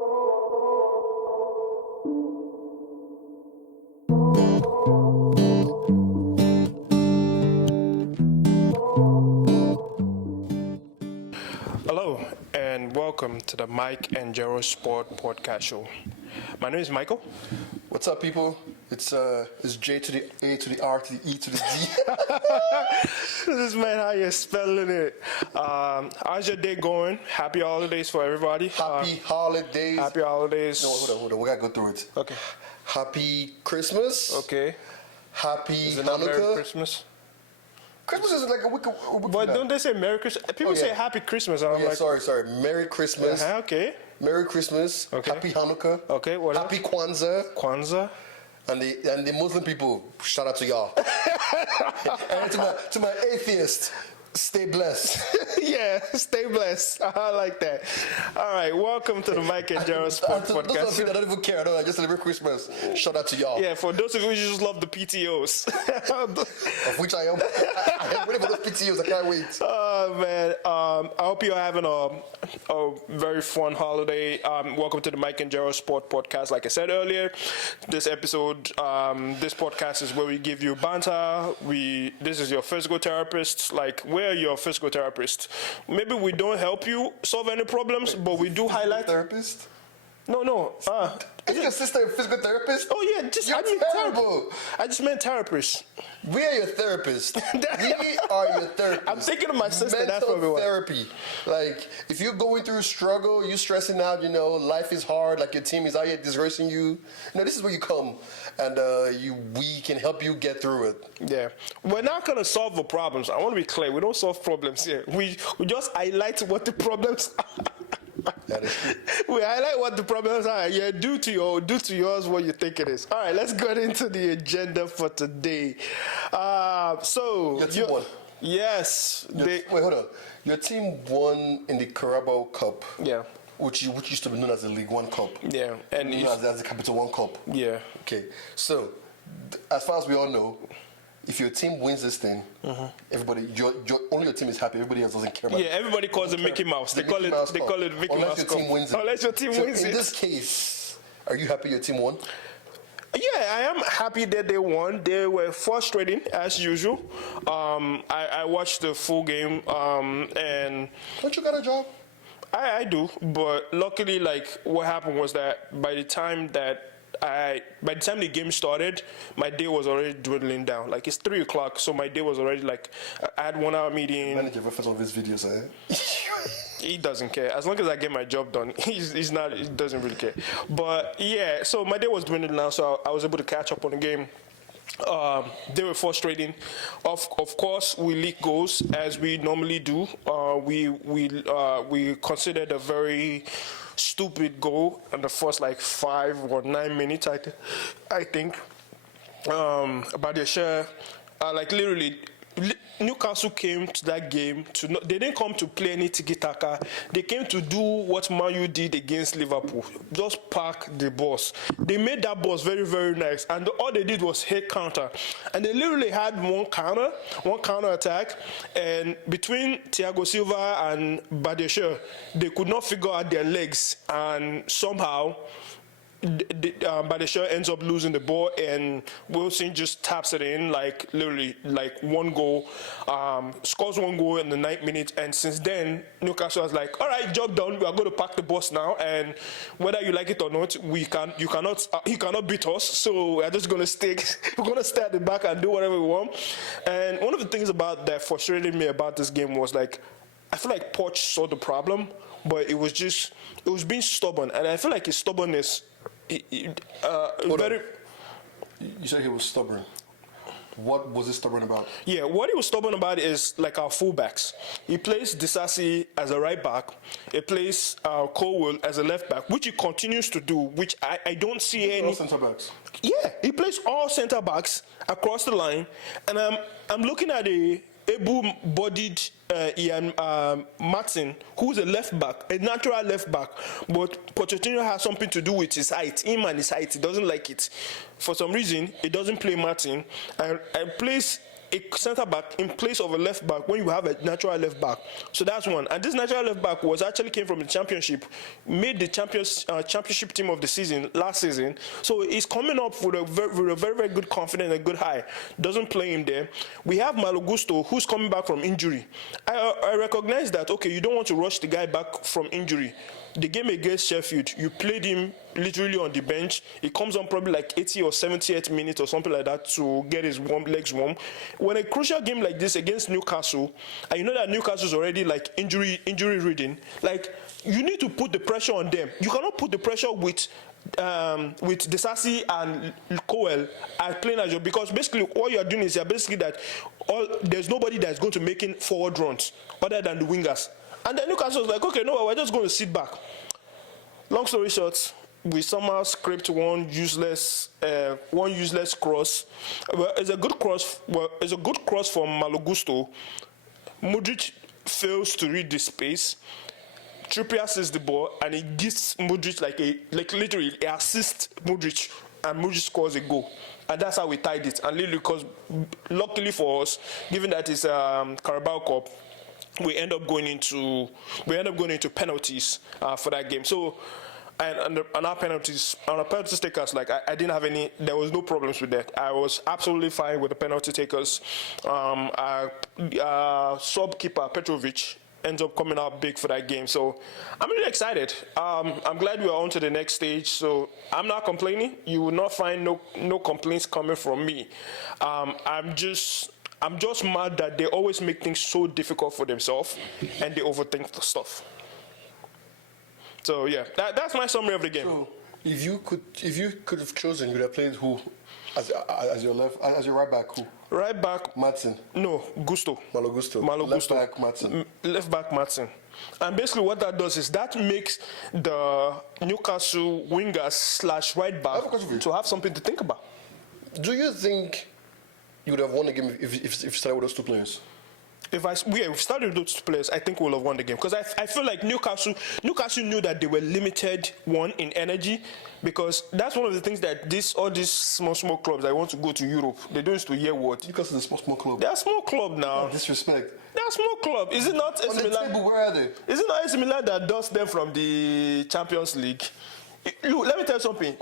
Hello and welcome to the Mike and Gerald Sport Podcast Show. My name is Michael. What's up, people? It's J to the A to the R to the E to the D. This man, how you spelling it? How's your day going? Happy holidays for everybody. Happy holidays. Happy holidays. No, hold on. We gotta go through it. Okay. Happy Christmas. Okay. Happy Is it Hanukkah. not Merry Christmas? Christmas is like a week But don't they say Merry Christmas? People say Happy Christmas. And I'm like, sorry. Merry Christmas. Okay. Merry Christmas. Okay. Happy Hanukkah. Okay. What Happy Kwanzaa. Kwanzaa. And the Muslim people, shout out to y'all. And to my atheists, stay blessed. Yeah, stay blessed. I like that. Of right, welcome to the Mike and Gerald Sport Those Podcast. of you that don't even care, I just celebrate Christmas. Shout out to y'all. Yeah, for those of you who just love the PTOs. Of which I am. I am waiting for those PTOs. I can't wait. Oh, man. I hope you're having a very fun holiday. Welcome to the Mike and Gerald Sport Podcast. Like I said earlier, this episode, this podcast is where we give you banter. This is your physical therapist. Like, we're your physical therapist. Maybe we don't help you solve any problems, but we do highlight. Therapist? No. Is your sister a physical therapist? Oh yeah, You're terrible. I just meant therapist. We are your therapist. We are your therapist. I'm thinking of my sister. Mental That's what we want. therapy. Like, if you're going through a struggle, you're stressing out, life is hard, like your team is out here disgracing you. This is where you come, and we can help you get through it. Yeah. We're not going to solve the problems. I want to be clear. We don't solve problems here. We just highlight what the problems are. That is true. We highlight what the problems are. Yeah, do to yours what you think it is. All right, let's get into the agenda for today. Your team won. Yes. Wait, hold on. Your team won in the Carabao Cup. Yeah. Which used to be known as the League One Cup. Yeah. And known as the Capital One Cup. Yeah. Okay. So, as far as we all know, if your team wins this thing, everybody, only your team is happy. Everybody else doesn't care about it. Yeah, everybody calls it Mickey Mouse. They call it Mickey Mouse. Unless your team wins it. Unless your team wins it. In this case, are you happy your team won? Yeah, I am happy that they won. They were frustrating as usual. I watched the full game, and Don't you got a job? I do, but luckily, what happened was that by the time the game started, my day was already dwindling down. It's 3 o'clock, so my day was already I had 1 hour meeting. Manager reference all these videos, He doesn't care. As long as I get my job done, he doesn't really care. But yeah, so my day was dwindling down, so I was able to catch up on the game. They were frustrating. Of course, we leak goals as we normally do. We considered a very stupid goal in the first 5 or 9 minutes. I think. About the share, literally. Newcastle came to that game they didn't come to play any tiki-taka. They came to do what Man U did against Liverpool. Just park the bus. They made that bus very, very nice. And all they did was hit counter. And they literally had one counter attack. And between Thiago Silva and Badesha, they could not figure out their legs. And somehow Badesha ends up losing the ball, and Wilson just taps it in literally one goal, scores one goal in the 9th minute, and since then Newcastle was all right, job done, we are going to pack the bus now, and whether you like it or not, he cannot beat us, so we're just going to stay at the back and do whatever we want. And one of the things that frustrated me about this game was I feel like Poch saw the problem, but it was being stubborn, and I feel like his stubbornness. You said he was stubborn. What was he stubborn about? Yeah, what he was stubborn about is our fullbacks. He plays Disasi as a right back. He plays Colwell as a left back, which he continues to do, which I don't see any. All centre backs. Yeah, he plays all centre backs across the line, and I'm looking at a able-bodied Ian Martin, who's a left back, a natural left back, but Pochettino has something to do with his height. Him and his height, he doesn't like it. For some reason, he doesn't play Martin and plays a centre back in place of a left back when you have a natural left back. So that's one. And this natural left back came from the championship, made the championship team of the season last season. So he's coming up with a very, very good confidence and good high. Doesn't play him there. We have Malo Gusto, who's coming back from injury. I recognize that, okay, you don't want to rush the guy back from injury. The game against Sheffield, you played him literally on the bench. He comes on probably like 80 or 78 minutes or something like that to get his legs warm. When a crucial game like this against Newcastle, and you know that Newcastle is already like injury ridden, like you need to put the pressure on them. You cannot put the pressure with Desasi and Coel playing as your, because basically what you're doing is there's nobody that's going to make forward runs other than the wingers. And then Newcastle was like, okay, no, we're just going to sit back. Long story short, we somehow scraped one useless cross. Well, it's a good cross. Well, it's a good cross from Malo Gusto. Modric fails to read the space. Trippier sees the ball and he gives Modric literally he assists Modric, and Modric scores a goal. And that's how we tied it. And literally, because luckily for us, given that it's Carabao Cup, we end up going into penalties for that game. So, and our penalties takers, like I didn't have any. There was no problems with that. I was absolutely fine with the penalty takers. Sub keeper Petrovic ends up coming out big for that game. So I'm really excited. I'm glad we are on to the next stage. So I'm not complaining. You will not find no complaints coming from me. I'm just mad that they always make things so difficult for themselves and they overthink the stuff. So yeah, that's my summary of the game. So if you could have chosen, you would have played who as your right back? Who? Right back, Madsen. No, Gusto. Malo Gusto. Left back, Madsen. Left back, Madsen. And basically what that does is that makes the Newcastle wingers / right back to have something to think about. Do you think you would have won the game if you started with those two players? If we started with those two players, I think we would have won the game. Because I feel like Newcastle knew that they were limited, in energy. Because that's one of the things that all these small clubs that want to go to Europe, they don't used to hear what. Newcastle is a small club. They're a small club now. Oh, disrespect. They're a small club. Is it not On the table, where are they? Is it not AC Milan that does them from the Champions League? Look, let me tell you something.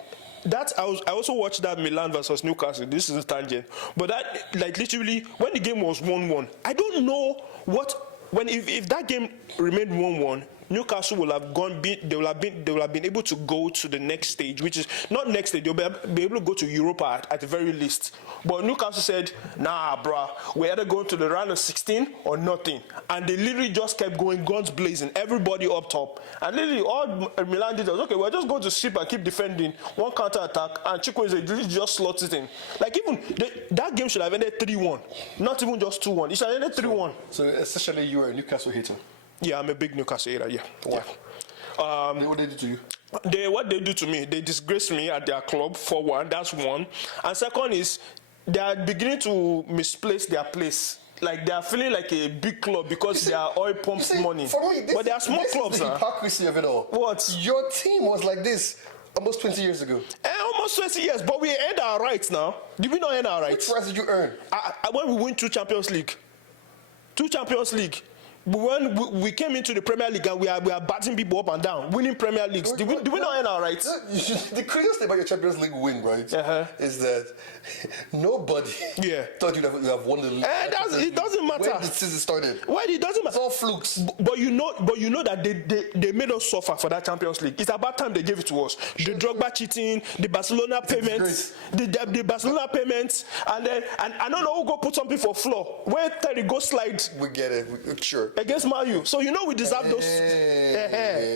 I also watched that Milan versus Newcastle. This is a tangent, but that literally when the game was 1-1, I don't know if that game remained 1-1. Newcastle will have they will have been able to go to the next stage, which is not next stage. They'll be able to go to Europa at the very least. But Newcastle said, "Nah, bruh, we're either going to the round of 16 or nothing." And they literally just kept going, guns blazing, everybody up top. And literally all Milan did was, okay, we're just going to sleep and keep defending. One counter attack, and Chukwueze literally just slots it in. Like even that game should have ended 3-1, not even just 2-1. It should have ended 3-1. So essentially, you were a Newcastle hater. Yeah, I'm a big Newcastle hater, yeah. What? What did they do to you? What they do to me, they disgrace me at their club, for one, that's one. And second is, they are beginning to misplace their place. Like, they are feeling like a big club because they are oil pumps money. For me, but they are small clubs, is the hypocrisy of it all. What? Your team was like this almost 20 years ago. Almost 20 years, but we earned our rights now. Did we not earn our rights? Which rights did you earn? When we win 2 Champions League. 2 Champions League. When we came into the Premier League and we are batting people up and down, winning Premier Leagues, do we not earn our rights? The craziest thing about your Champions League win, right, is that nobody thought you'd have won the league. It doesn't matter. When the season started. Well, it doesn't matter. It's all flukes. But you know that they made us suffer for that Champions League. It's about time they gave it to us. The Drogba cheating, the Barcelona payments, the Barcelona payments, and I don't know who go put something for floor. Where Terry go slide. We get it. Sure. Against Man U. So we deserve those.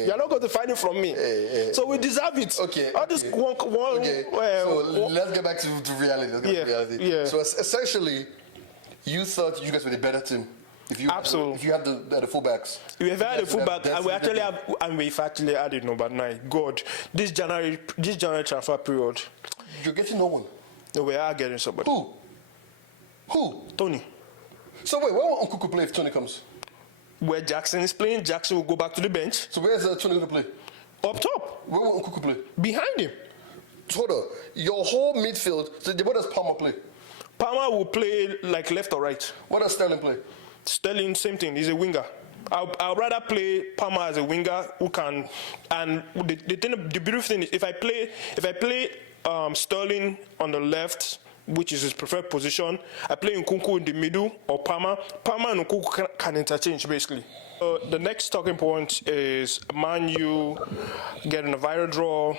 You're not going to find it from me. So we deserve it. Okay. So let's get back to reality. So essentially, you thought you guys were the better team. If you had the fullbacks. If we had the fullback, and we've actually added number 9. God, this January transfer period. You're getting no one. No, we are getting somebody. Who? Tony. So wait, where will Nkunku play if Tony comes? Where Jackson is playing, Jackson will go back to the bench. So where's Tony going to play? Up top. Where will Nkunku play? Behind him. Hold on. Your whole midfield, so where does Palmer play? Palmer will play like left or right. What does Sterling play? Sterling, same thing. He's a winger. I'll rather play Palmer as a winger who can. And the beautiful thing is, if I play Sterling on the left, which is his preferred position, I play Nkunku in the middle or Palmer. Palmer and Nkunku can interchange basically. The next talking point is Man U getting a viral draw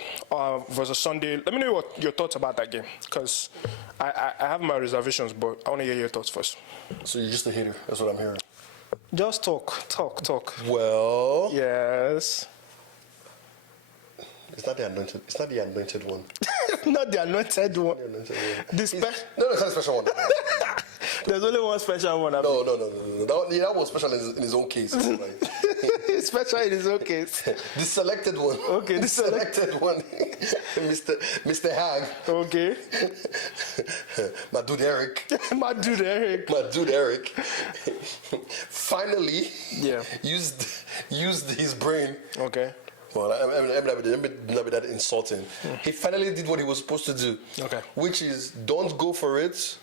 versus Sunday. Let me know what your thoughts about that game, because I have my reservations, but I want to hear your thoughts first. So you're just a hater. That's what I'm hearing. Just talk. Well, yes. It's not the anointed. It's not the anointed one. Not the anointed one. The anointed one. No, it's not a special one. There's only one special one. No. That was special in his own case. Like. Special in his own case. The selected one. Okay, the selected one. Mr. Hag. Okay. My dude Eric. My dude Eric. Finally, used his brain. Okay. Well, I'm not be that insulting. He finally did what he was supposed to do. Okay. Which is, don't go for it.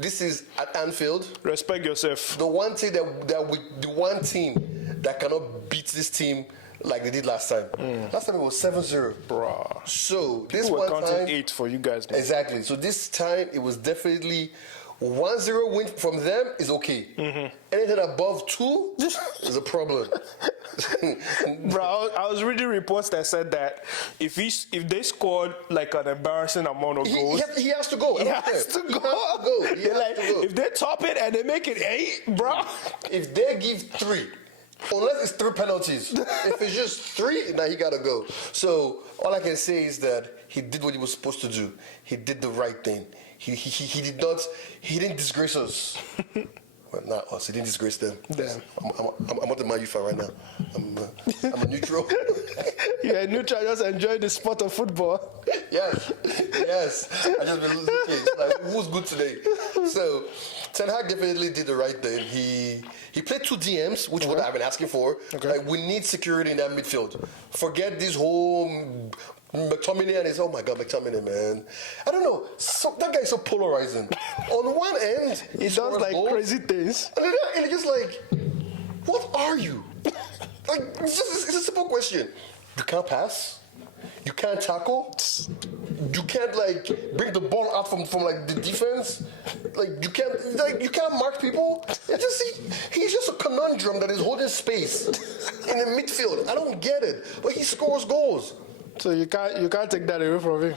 This is at Anfield. Respect yourself. The one team the one team that cannot beat this team like they did last time. Last time it was 7-0. Bruh. So this People were one counting time 8 for you guys. Man. Exactly. So this time it was definitely 1-0 win from them is okay. Anything above 2 is a problem. Bro, I was reading reports that said that if they scored like an embarrassing amount of goals, he has to go. He has to go. If they top it and they make it 8, bro. If they give 3, unless it's 3 penalties, if it's just 3, now he gotta go. So all I can say is that he did what he was supposed to do. He did the right thing. He didn't disgrace us. Well, not us. He didn't disgrace them. Damn. I'm not the Man U fan right now. I'm a neutral. You're a neutral. Just enjoy the sport of football. Yes. I just been looking. Like, who's good today? So, Ten Hag definitely did the right thing. He played 2 DMs, which what I've been asking for. Okay. Like, we need security in that midfield. Forget this whole McTominay and his, oh my God, McTominay, man. I don't know. That guy is so polarizing. On one end, he does like goals, crazy things. And it's just like, what are you? Like, it's a simple question. You can't pass. You can't tackle. You can't like bring the ball out from like the defense. Like you can't mark people. He's just a conundrum that is holding space in the midfield. I don't get it. But he scores goals. So you can't take that away from him.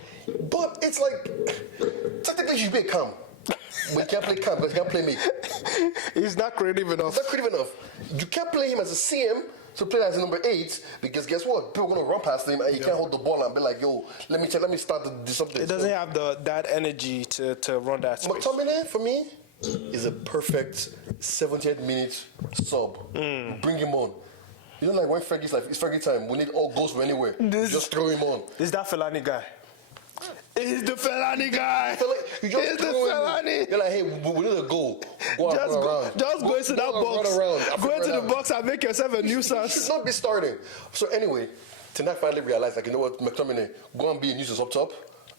But it's like technically you should be calm. But he can't play calm because he can't play me. He's not creative enough. You can't play him as a CM. To play as a number 8, because guess what? People are gonna run past him and he can't hold the ball and be like, yo, let me start to do something. It doesn't have that energy to run that space. McTominay, for me, is a perfect 70th minute sub. Bring him on. You know, like when Fergie's like, it's Fergie time, we need all goals from anywhere. Just throw him on. Is that Fellaini guy? He's the Fellaini guy. You just the Fellaini. You're like, hey, we need a goal. Go around. Just go into that box. Go into the box and make yourself a nuisance. You should not be starting. So anyway, Ten Hag finally realized, like, you know what, McTominay, go and be a nuisance up top.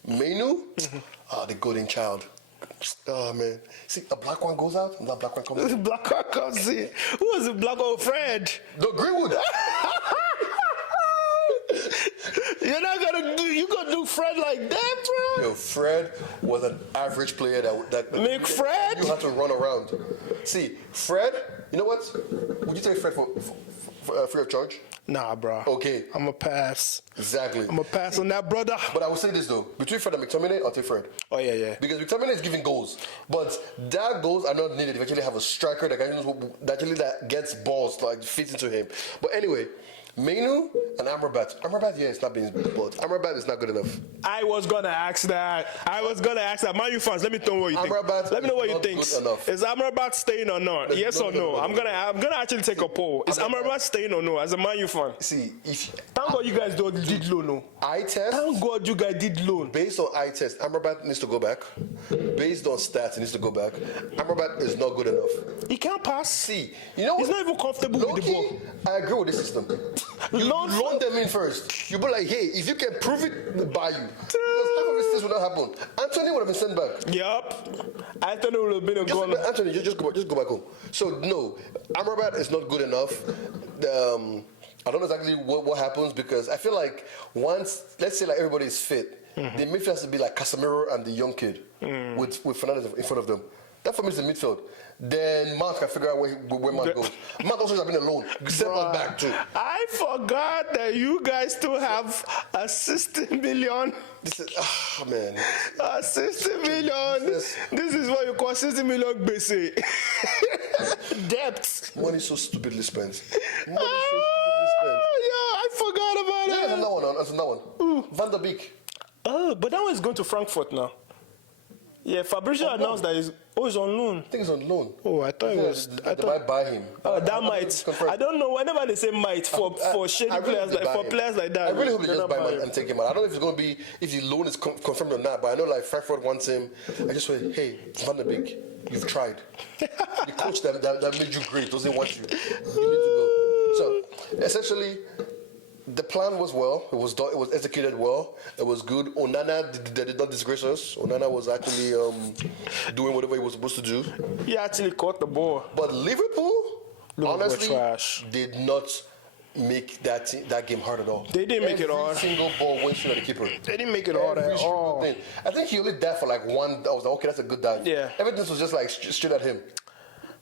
Menu, the golden child. Oh, man. See, a black one goes out, and that black one comes in. The black one comes in. Who was the black one? Fred. The Greenwood. You're gonna do Fred like that, bro. Yo, Fred was an average player that make Fred. You had to run around. See, Fred. You know what? Would you take Fred for free of charge? Nah, bro. Okay. I'm a pass. Exactly. I'm a pass on that, brother. But I will say this though: between Fred and McTominay, I'll take Fred. Oh yeah. Because McTominay is giving goals, but that goals are not needed if you actually have a striker that gets balls like fits into him. But anyway. Menu and Amrabat. Amrabat, yeah, it's not being but Amrabat is not good enough. I was gonna ask that. Man U fans, let me know what you think. Amrabat let me know what you think. Is Amrabat staying or not? Yes or no? I'm gonna actually take a poll. Is Amrabat staying or no? As a Man U fan. See, if thank Thank God you guys did loan. No. Eye test. Thank God you guys did loan. Based on eye test, Amrabat needs to go back. Based on stats, he needs to go back. Amrabat is not good enough. He can't pass. See, you know what? He's not even comfortable with the ball. I agree with this system. You loan them in first. You be like, hey, if you can prove it, we'll buy you. Because half of these things will not happen. Anthony would have been sent back. Yup. Anthony would have been a goal. Anthony, just go back home. So no, Amrabat is not good enough. I don't know exactly what happens because I feel like once, let's say like everybody is fit, the midfield has to be like Casemiro and the young kid with Fernandes in front of them. That for me is the midfield. Then Mount can figure out where Mount goes. Mount also has been alone. Send Mount back too. I forgot that you guys still have a 60 million. This is, man. A 60 million. This is what you call 60 million basic. Debt. Money so stupidly spent. Yeah, I forgot about it. There's another one. Van der Beek. Oh, but that one is going to Frankfurt now. Yeah, Fabrizio announced that he's on loan. I think he's on loan. Oh, I thought it was. They might buy him. That might. I don't know. Whenever they say might for shady players like that. I really hope they just buy him and take him out. I don't know if it's going to be if the loan is confirmed or not. But I know like Frankfurt wants him. I just went, hey, Van der Beek, you've tried. The coach that made you great doesn't want you. You need to go. So essentially, the plan was well. It was executed well. It was good. Onana did not disgrace us. Onana was actually doing whatever he was supposed to do. He actually caught the ball. But Liverpool honestly did not make that game hard at all. They didn't make it hard. Every single ball went straight at the keeper. They didn't make it hard at all. I think he only dived for like one. I was like, okay, that's a good dive. Yeah. Everything was just like straight at him.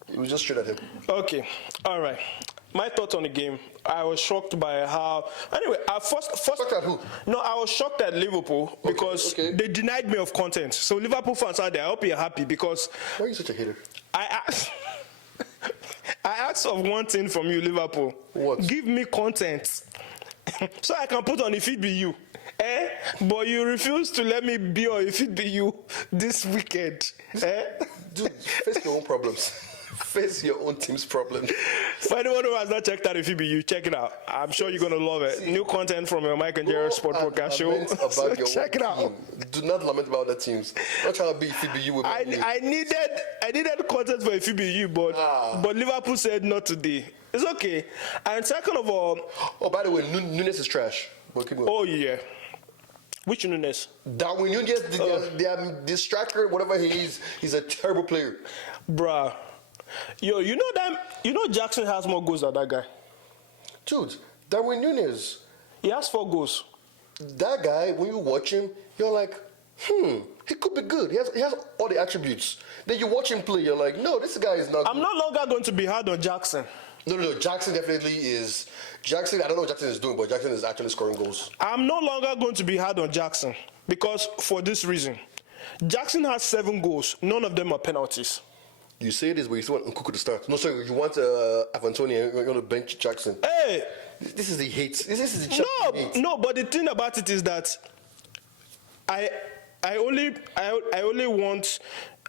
It was just straight at him. Okay. All right. My thoughts on the game. I was shocked by how. Anyway, first. Shocked at who? No, I was shocked at Liverpool because they denied me of content. So Liverpool fans out there, I hope you're happy because. Why are you such a hater? I asked of one thing from you, Liverpool. What? Give me content so I can put on If It Be You. But you refuse to let me be on If It Be You this weekend. Dude, face your own problems. Face your own team's problems. For anyone who has not checked out If It Be You, check it out. I'm sure you're going to love it. New content from your Mike and Jerry Sport Podcast show. So check it out. Do not lament about other teams. Not trying to be If It Be You with I needed content for If It Be You, but Liverpool said not today. It's okay. And second of all... Oh, by the way, Nunes is trash. Oh, yeah. Which Nunes? Darwin Nunes, the striker, whatever he is, he's a terrible player. Bruh. Yo, you know Jackson has more goals than that guy. Dude, Darwin Nunes. He has 4 goals. That guy, when you watch him, you're like, he could be good. He has all the attributes. Then you watch him play, you're like, no, this guy is not good. I'm no longer going to be hard on Jackson. No, Jackson definitely is. Jackson, I don't know what Jackson is doing, but Jackson is actually scoring goals. I'm no longer going to be hard on Jackson because for this reason. Jackson has 7 goals. None of them are penalties. You say this, but you still want Nkuku to start. No, sorry, you want Avantoni and you're going to bench Jackson. Hey! This is the hate. This is the hate. No, but the thing about it is that I only want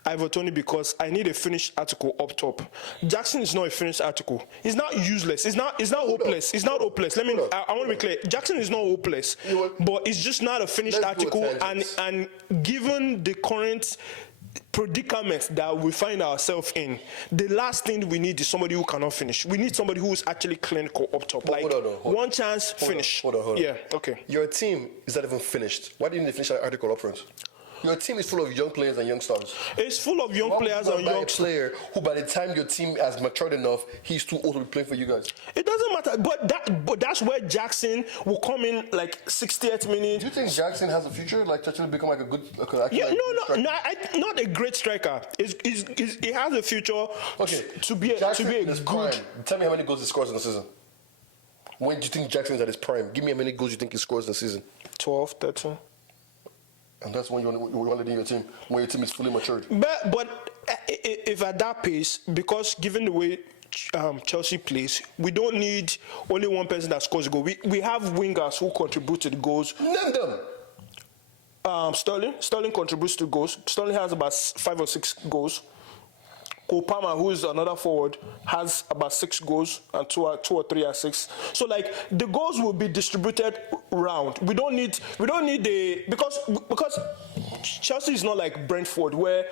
Avantoni because I need a finished article up top. Jackson is not a finished article. He's not useless. He's not hopeless. He's not hopeless. I want to be clear. Jackson is not hopeless, but it's just not a finished article. And given the current predicament that we find ourselves in, the last thing we need is somebody who cannot finish. We need somebody who is actually clinical up top. Hold on. One chance, finish. Hold on. Yeah, okay. Your team is not even finished. Why do you need to finish that article up front? Your team is full of young players and young stars. It's full of young players and young player who, by the time your team has matured enough, he's too old to be playing for you guys. It doesn't matter, but that's where Jackson will come in like 60th minute. Do you think Jackson has a future, like to actually become like a good? Not a great striker. He has a future. Okay, to be a good. Prime. Tell me how many goals he scores in the season. When do you think Jackson is at his prime? Give me how many goals you think he scores in the season. 12, 13. And that's when you want to lead your team, when your team is fully matured. But if at that pace, because given the way Chelsea plays, we don't need only one person that scores a goal. We have wingers who contribute to the goals. Name them. Sterling contributes to goals. Sterling has about 5 or 6 goals. Cole Palmer, who is another forward, has about 6 goals and two or three assists. So like the goals will be distributed round. We don't need because Chelsea is not like Brentford where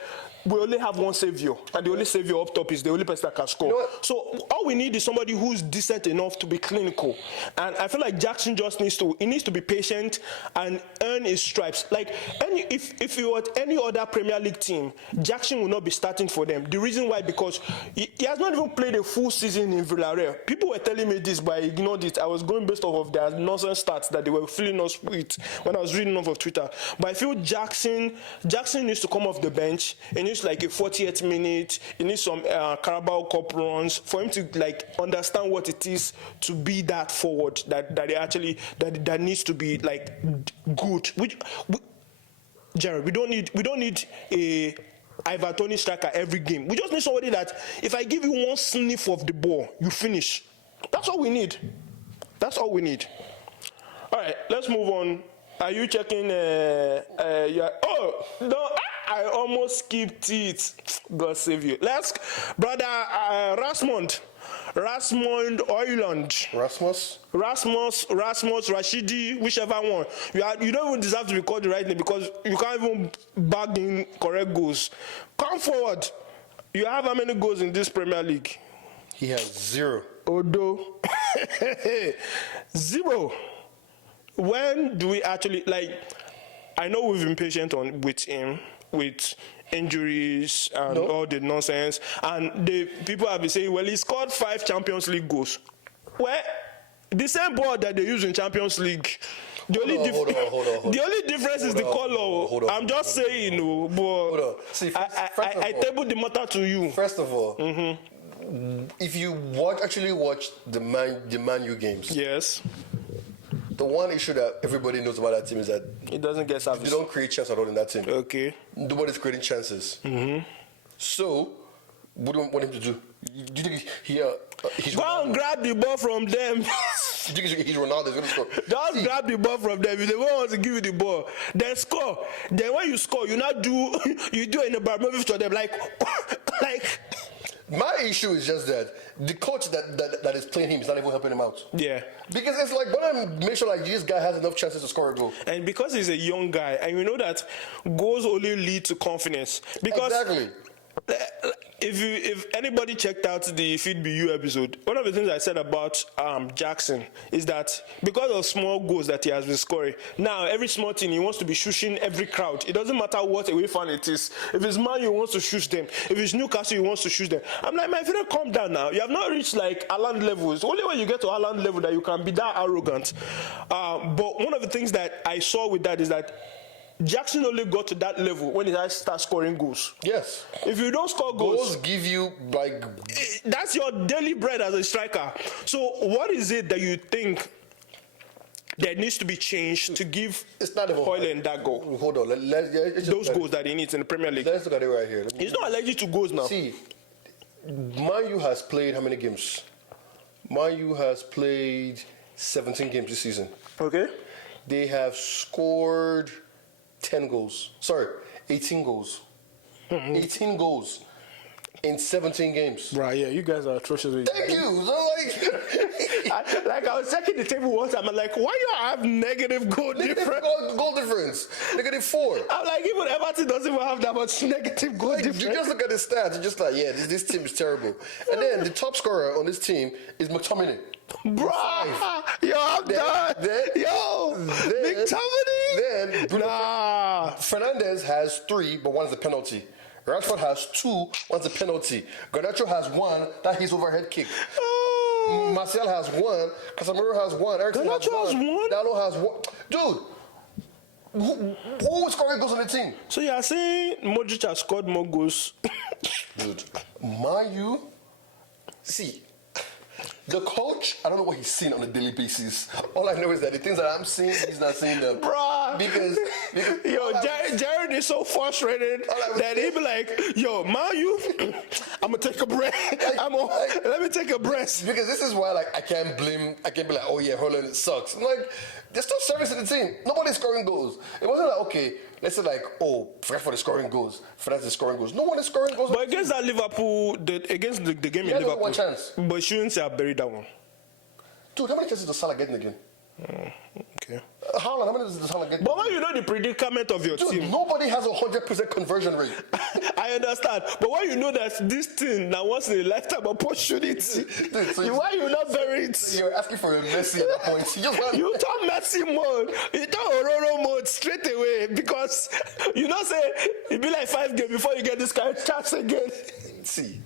we only have one savior, and the only savior up top is the only person that can score. So all we need is somebody who's decent enough to be clinical. And I feel like Jackson just needs to be patient and earn his stripes. Like if you were at any other Premier League team, Jackson will not be starting for them. The reason why, because he has not even played a full season in Villarreal. People were telling me this, but I ignored it. I was going based off of their nonsense stats that they were filling us with when I was reading off of Twitter. But I feel Jackson needs to come off the bench. He needs like a 40th minute. He needs some Carabao Cup runs for him to like understand what it is to be that forward that needs to be like good. Jared, we don't need a Ivan Toney striker every game. We just need somebody that if I give you one sniff of the ball, you finish. That's all we need. That's all we need. All right, let's move on. Are you checking? Oh no. I almost skipped it. God save you. Let's, brother Rasmund Hojlund. Rasmus, Rashidi, whichever one. You don't even deserve to be called the right name because you can't even bag in correct goals. Come forward. You have how many goals in this Premier League? He has 0. Odo. 0. When do we actually, like, I know we've been patient with him, with injuries and all the nonsense, and the people have been saying, well, he scored 5 Champions League goals. Well, the same ball that they use in Champions League. The only difference is the color. I'm just saying, but see, I tabled the matter to you. First of all, if you actually watch the Man U games, yes. The one issue that everybody knows about that team is that it doesn't get service. They don't create chances at all in that team. Okay. Nobody's creating chances. So, what do you want him to do? Do you think he's go and grab the ball from them? You think he's Ronaldo? He's going to score? Just grab the ball from them. If they want to give you the ball, then score. Then when you score, you not do an Ibrahimovic to them like. My issue is just that the coach that is playing him is not even helping him out. Yeah. Because it's like, when I make sure like this guy has enough chances to score a goal. And because he's a young guy, and you know that goals only lead to confidence. Because exactly. If anybody checked out the Feed Be You episode, one of the things I said about Jackson is that because of small goals that he has been scoring, now every small thing he wants to be shushing every crowd. It doesn't matter what away fan it is. If it's Man, he wants to shush them. If it's Newcastle, he wants to shush them. I'm like, my friend, calm down now. You have not reached like Haaland levels. Only when you get to Haaland level that you can be that arrogant. But one of the things that I saw with that is that Jackson only got to that level when he started scoring goals. Yes. If you don't score goals give you like, that's your daily bread as a striker. So what is it that you think that needs to be changed to give Hojlund that goal? Hold on. Let's those goals that he needs in the Premier League. Let's look at it right here. He's not allergic to goals now. See, Man U has played how many games? Man U has played 17 games this season. Okay. They have scored 10 goals. Sorry, 18 goals. 18 goals in 17 games. Right, yeah, you guys are atrocious. Thank you. So I was checking the table once. I'm like, why you have negative goal difference? Goal difference. -4. I'm like, even Everton doesn't even have that much negative goal difference. You just look at the stats. You're just like, yeah, this team is terrible. And then the top scorer on this team is McTominay. Bruh, yo, I'm done. McTominay? Then Bruno Fernandes has 3, but 1 is a penalty. Rashford has 2, 1's a penalty. Garnacho has 1, that his overhead kick. Martial has 1, Casemiro has 1, Eriksen has 1. Dalot has 1. Dude, who is scoring goals on the team? So you are saying Modric has scored more goals? Dude, Man U, see, the coach, I don't know what he's seeing on a daily basis. All I know is that the things that I'm seeing, he's not seeing them. Bruh, because Yo, Jared is so frustrated that he be like, yo, you, I'm gonna take a breath. Let me take a breath. Because this is why, like, I can't be like, oh yeah, Hojlund sucks. I'm like, there's still service in the team. Nobody's scoring goals. It wasn't like, okay, let's say like, oh, Frankfurt is scoring goals. France is scoring goals. No one is scoring goals. But against that Liverpool, against the game in Liverpool, one chance. But shouldn't say I buried that one. Dude, how many chances does Salah getting again? Okay. How many does Salah get? But when you know the predicament of your team, nobody has a 100% conversion rate. I understand. But when you know that this thing now once in a lifetime opportunity, why you not bury it? You're asking for a Messi at that point. You turn Messi mode, you turn Ororo mode straight away because you know say it be like 5 games before you get this kind of chance again. See,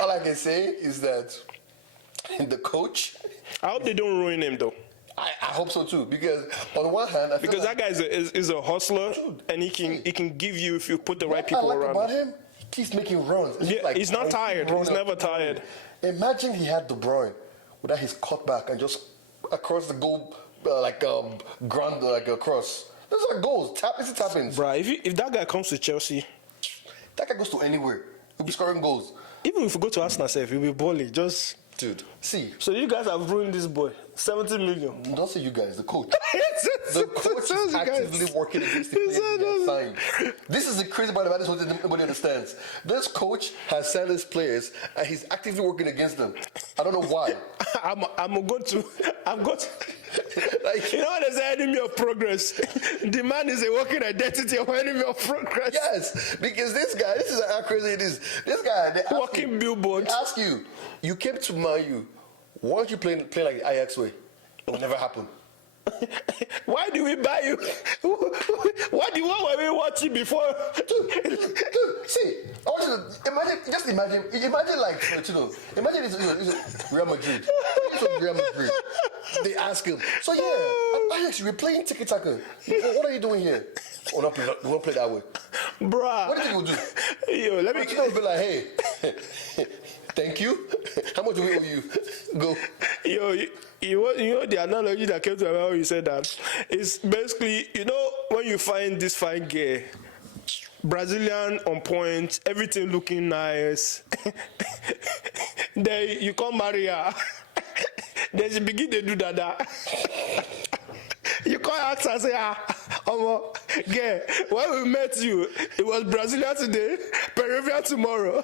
all I can say is that the coach. I hope they don't ruin him though. I hope so too, because on one hand, I feel because like that guy is a hustler, and he can give you if you put the right people around. About him, he keeps making runs. Yeah, he's not tired. He's never tired. Imagine he had De Bruyne without his cutback and just across the goal ground like a cross. Those are goals. Tap-ins. Bruh, if that guy comes to Chelsea, that guy goes to anywhere. He'll be scoring goals. Even if you go to Arsenal, he'll be balling. Just. Dude, see. So you guys have ruined this boy. 70 million. Don't say you guys, the coach. The coach is actively working against the players he has signed. This is the crazy part about this whole thing nobody understands. This coach has signed his players and he's actively working against them. I don't know why. I'm going to like, you know what they say, enemy of progress. The man is a working identity of enemy of progress. Yes, because this is how crazy it is. This guy, walking billboard. They ask you came to Man U. Why don't you play like the Ajax way? It will never happen. Why do we buy you? What were we watching before? Dude, see, I want you to imagine like, imagine it's Real Madrid. It's Real Madrid. They ask him, so yeah, Ajax, we're playing tiki-taka. What are you doing here? Oh, we won't play that way. Bruh. What do you think we'll do? Yo, let me be like, hey, thank you. How much do we owe you? Go. Yo, you know the analogy that came to my mind when you said that is basically, you know, when you find this fine girl, Brazilian on point, everything looking nice, then you come marry her, then she begin to do that. You can't ask her and say, girl, when we met you, it was Brazilian today, Peruvian tomorrow.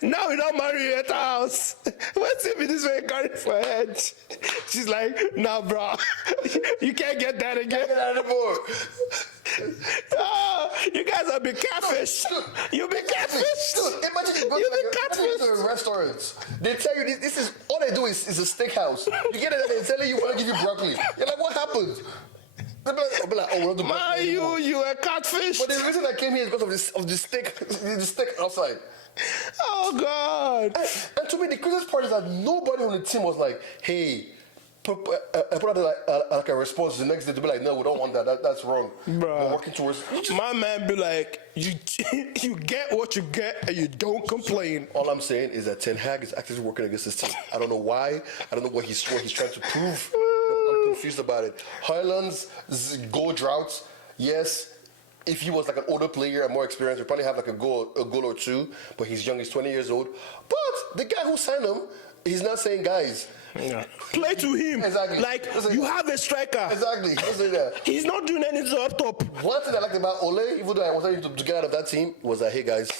Now we don't marry you at our house. What's if this way carry for head? She's like, nah, bro, you can't get that again. Get that anymore. You guys have been catfish. You be catfish. Dude, imagine you go to a restaurant. They tell you this is all they do is a steakhouse. You get it and they're telling you want to give you broccoli. You're like, what happened? They'll be like, oh, we're not the broccoli. You a catfish. But the reason I came here is because of the steak outside. Oh God. And to me, the craziest part is that nobody on the team was like, hey, put out like a response the next day to be like, no, we don't want that. That's wrong. Bruh. We're working towards. My man be like, you get what you get and you don't complain. All I'm saying is that Ten Hag is actively working against this team. I don't know why. I don't know what he's trying to prove. I'm confused about it. Hojlund's goal drought, yes. If he was like an older player and more experienced, we'd probably have like a goal or two. But he's young, he's 20 years old. But the guy who signed him, he's not saying, guys, yeah, play to him. Exactly. Like, you have a striker. Exactly. He's not doing anything up top. One thing I liked about Ole, even though I wanted him to get out of that team, was that, hey guys,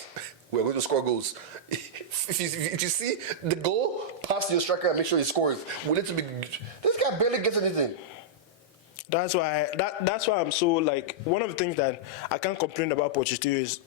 we're going to score goals. If you see the goal, pass to your striker and make sure he scores. We need to be. This guy barely gets anything. That's why I'm so like, one of the things that I can't complain about Pochettino is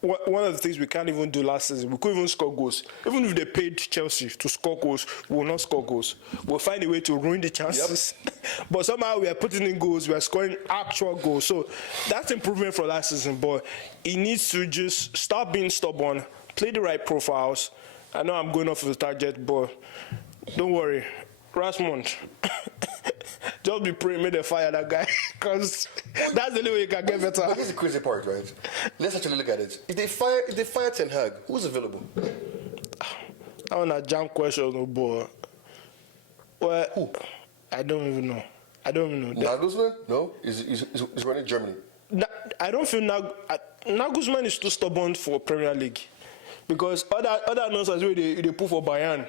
one of the things we can't even do last season. We couldn't even score goals. Even if they paid Chelsea to score goals, we will not score goals. We'll find a way to ruin the chances. Yep. But somehow we are putting in goals. We are scoring actual goals. So that's improvement from last season. But he needs to just stop being stubborn, play the right profiles. I know I'm going off the target, but don't worry. Rasmund, just be praying, may they fire that guy, because that's the only way you can get better. But here's the crazy part, right? Let's actually look at it. If they fire Ten Hag, who's available? I want a jam question, no boy. Well, who? I don't even know. I don't even know. Nagelsmann? No, he's running Germany. I don't feel Nagelsmann is too stubborn for Premier League because other nonsense where they put for Bayern.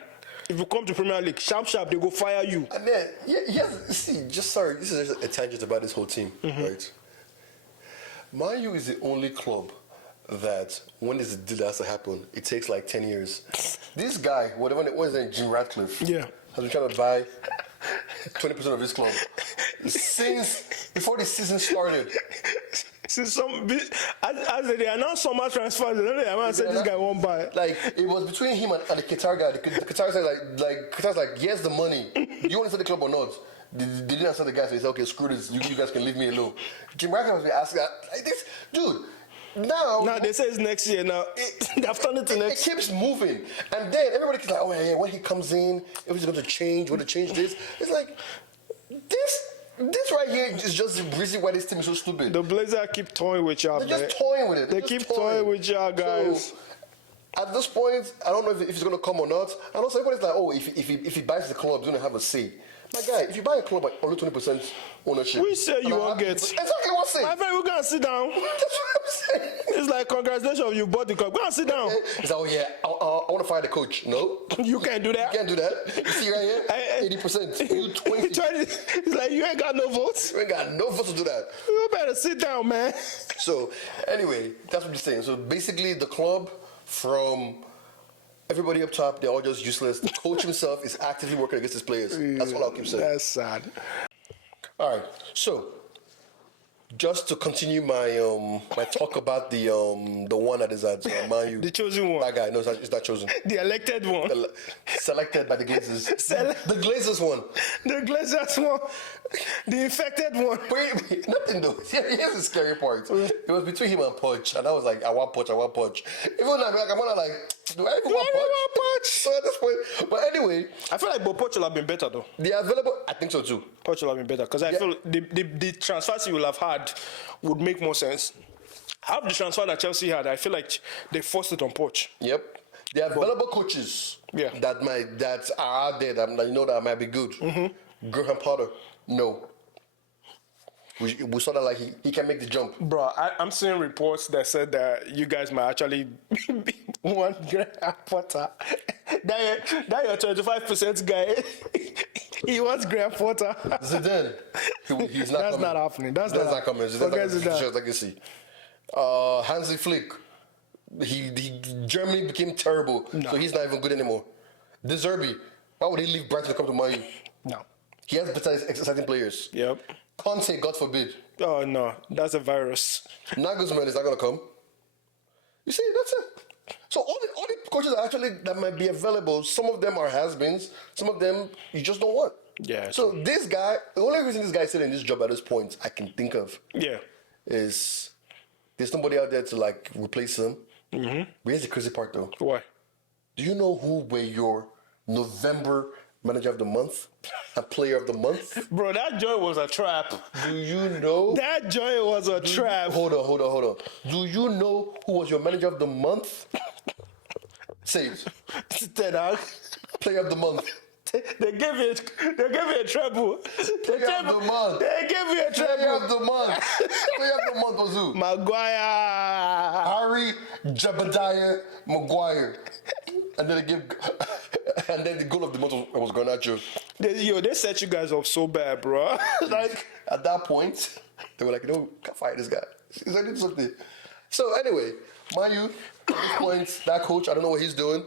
If you come to Premier League, sharp, they go fire you. And then, this is just a tangent about this whole team, right? Man U is the only club that when this deal has to happen, it takes like 10 years. This guy, what is his name, Jim Ratcliffe, has been trying to buy 20% of his club since before the season started. Since as they announced summer transfers, I said this guy won't buy. Like it was between him and the Qatar guy. The Qatar said Qatar's like, here's the money. Do you want to sell the club or not? They didn't answer the guy, so he said, okay, screw this. You guys can leave me alone. Jim Ratcliffe has been asking like this, dude. Now they say it's next year. Now they've turned it to next. It keeps moving, and then everybody keeps like, oh yeah, when he comes in, everything's going to change. We're going to change this. It's like this right here is just the reason why this team is so stupid. The Blazers keep toying with y'all. They're just toying with it. They keep toying with y'all guys. So, at this point, I don't know if it's going to come or not. And also, everybody's like, oh, if he buys the club, he's going to have a say. My guy, if you buy a club at only 20% ownership, we say you won't get. Exactly what I'm saying. My friend, we're going to sit down. That's what I'm saying. It's like, congratulations, you bought the club. Go and sit down. He's like, oh yeah, I want to fire the coach. No. You can't do that. You can't do that. You see right here? 80%. You 20. It's like, you ain't got no votes. You ain't got no votes to do that. You better sit down, man. So, anyway, that's what you're saying. So, basically, the club from everybody up top, they're all just useless. The coach himself is actively working against his players. That's all I'll keep saying. That's sad. All right. So, just to continue my my talk about the one that is at Man U. The chosen one. That guy. No, it's not chosen. The elected one. Selected by the Glazers. The Glazers one. The Glazers one. The infected one. Wait, nothing though. Here's the scary part. It was between him and Poch, and I was like, I want Poch. Even I'm like, do I even want Poch? So at this point, but anyway, I feel like Poch will have been better though. They are available. I think so too. Poch will have been better because I feel the transfers he will have had would make more sense. Half the transfer that Chelsea had, I feel like they forced it on Poch. Yep. There are available coaches that are out there that might be good. Graham Potter, no. We saw that like he can make the jump. Bro, I'm seeing reports that said that you guys might actually want Graham Potter. that your 25% guy, he wants Graham Potter. Zidane, he's not That's coming. not happening. That's not coming. Zidane. I can see. Hansi Flick, Germany became terrible, so he's not even good anymore. De Zerbi, why would he leave Brighton to come to Man U? No. He has better exciting players. Yep. Conte, God forbid. Oh no, that's a virus. Nagelsmann is not gonna come. You see, that's it. So all the coaches that might be available, some of them are has-beens, some of them you just don't want. Yeah. So this guy, the only reason this guy is sitting in this job at this point, I can think of, is there's nobody out there to like replace him. But here's the crazy part though. Why? Do you know who were your November Manager of the Month and Player of the Month? Bro, that joy was a trap. Do you know? That joy was a trap. Hold on. Do you know who was your Manager of the Month? Say it. Player of the Month. They gave you a treble. Player of the Month. They gave you a treble. Player of the Month. Player of the Month was who? Maguire. Harry Jebediah Maguire. And then the goal of the month was Garnacho. They set you guys up so bad, bro. Like at that point, they were like, can't fire this guy. He's like, do something. So anyway, Man U, at this point, that coach, I don't know what he's doing.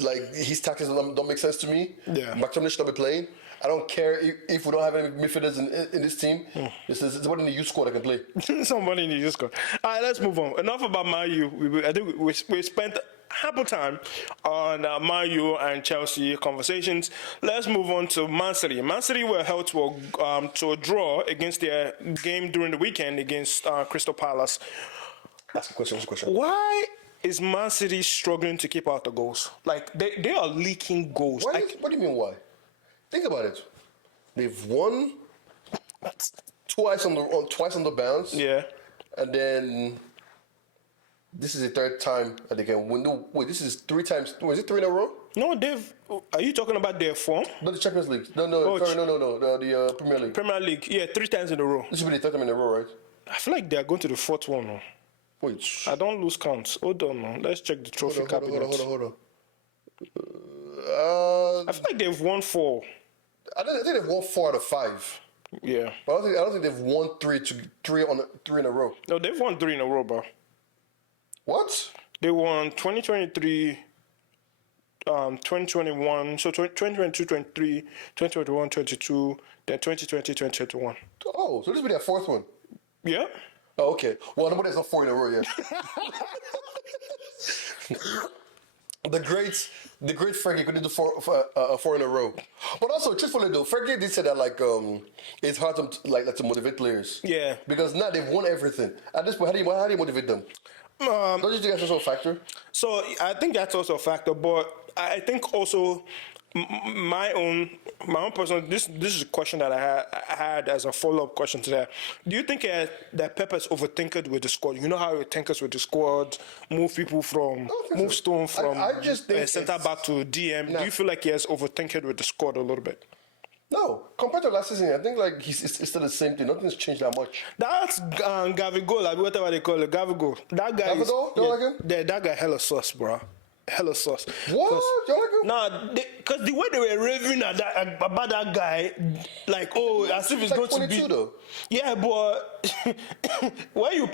Like his tactics don't make sense to me. Yeah. McTominay should not be playing. I don't care if we don't have any midfielders in this team. It's somebody in the youth squad that can play. Somebody in the youth squad. All right, let's move on. Enough about Man U. I think we spent ample time on Man U and Chelsea conversations. Let's move on to Man City. Man City were held to a draw against their game during the weekend against Crystal Palace. That's a question. Why is Man City struggling to keep out the goals? Like they are leaking goals. What do you mean why? Think about it. They've won twice on the bounce. Yeah. And then this is the third time that they can win. No, wait, this is 3 times. Was it 3 in a row? No, they've. Are you talking about their form? No, the Champions League. No, Oh, sorry, no. The Premier League. Premier League. Yeah, 3 times in a row. This should be the third time in a row, right? I feel like they are going to the 4th one. No? Wait. I don't lose count. Hold on, man. Let's check the trophy cabinet. Hold on. I feel like they've won 4. I think they've won 4 out of 5. Yeah. But I don't think they've won 3 in a row. No, they've won 3 in a row, bro. What? They won 2023, 2021, so 2022, 23, 2021, 22, then 2020, 2021. Oh, so this will be their 4th one. Yeah. Oh, okay. Well, nobody's not 4 in a row yet. The great Fergie could do 4 in a row. But also, truthfully though, Fergie did say that it's hard to motivate players. Yeah. Because now they've won everything. At this point, how do you motivate them? Don't you think that's also a factor? So I think that's also a factor, but I think also my own personal. This is a question that I had as a follow-up question to that. Do you think that Pepper's overthinking with the squad? You know how he tinkers with the squad, move Stone from I just think centre back to DM. Nah. Do you feel like he has overthinking with the squad a little bit? No, compared to last season, I think it's still the same thing. Nothing's changed that much. That's Gavigol, whatever they call it, Gavigol. That guy Gavigol? Don't like him? That guy hella sauce, bro. Hella sauce. What? You like him? Nah, because the way they were raving about that guy, like, oh, as if it's going to be. Though. Yeah, but when you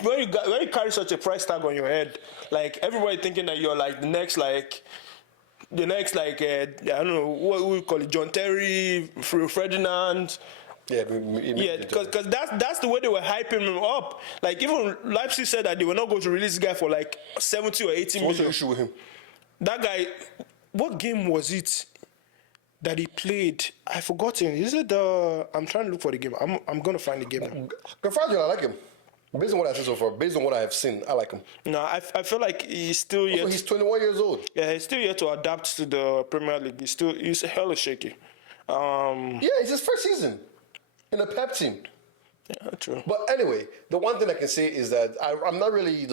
carry such a price tag on your head, like everybody thinking that you're like the next I don't know what we call it, John Terry, Ferdinand. Yeah, because that's the way they were hyping him up. Like even Leipzig said that they were not going to release this guy for like 70 or 80 million. What's the issue with him? That guy, what game was it that he played? I've forgotten. Is it I'm trying to look for the game. I'm going to find the game now. I like him. Based on what I've seen so far, based on what I have seen, I like him. No, I feel like he's still yet. He's 21 years old. Yeah, he's still yet to adapt to the Premier League. He's hella shaky. Yeah, it's his first season in a Pep team. Yeah, true. But anyway, the one thing I can say is that I'm not really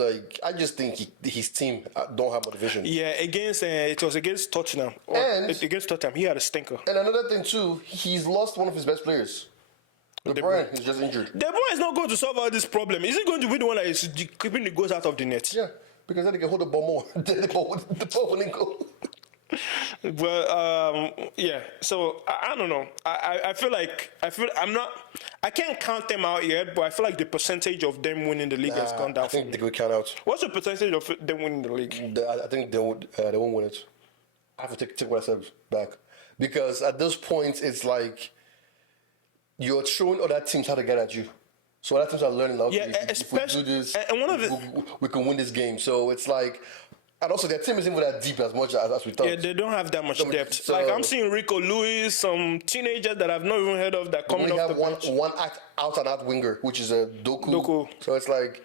I just think his team don't have motivation. Yeah, it was against Tottenham. Against Tottenham, he had a stinker. And another thing too, he's lost one of his best players. De Bruyne is just injured. De Bruyne is not going to solve all this problem. Is he going to be the one that is keeping the goals out of the net? Yeah, because then they can hold the ball more. the ball wouldn't go. Well, yeah. So I don't know. I can't count them out yet, but I feel like the percentage of them winning the league has gone down. I think they could count out. What's the percentage of them winning the league? I think they won't win it. I have to take what I said back, because at this point it's like you're showing other teams how to get at you. So other teams are learning. Okay, Yeah, if we do this, and one of we can win this game. So it's like. And also, their team isn't even that deep as much as we thought. Yeah, they don't have that much depth. So, like, I'm seeing Rico Lewis, some teenagers that I've not even heard of that coming off the bench. We have one out-and-out winger, which is a Doku. So it's like,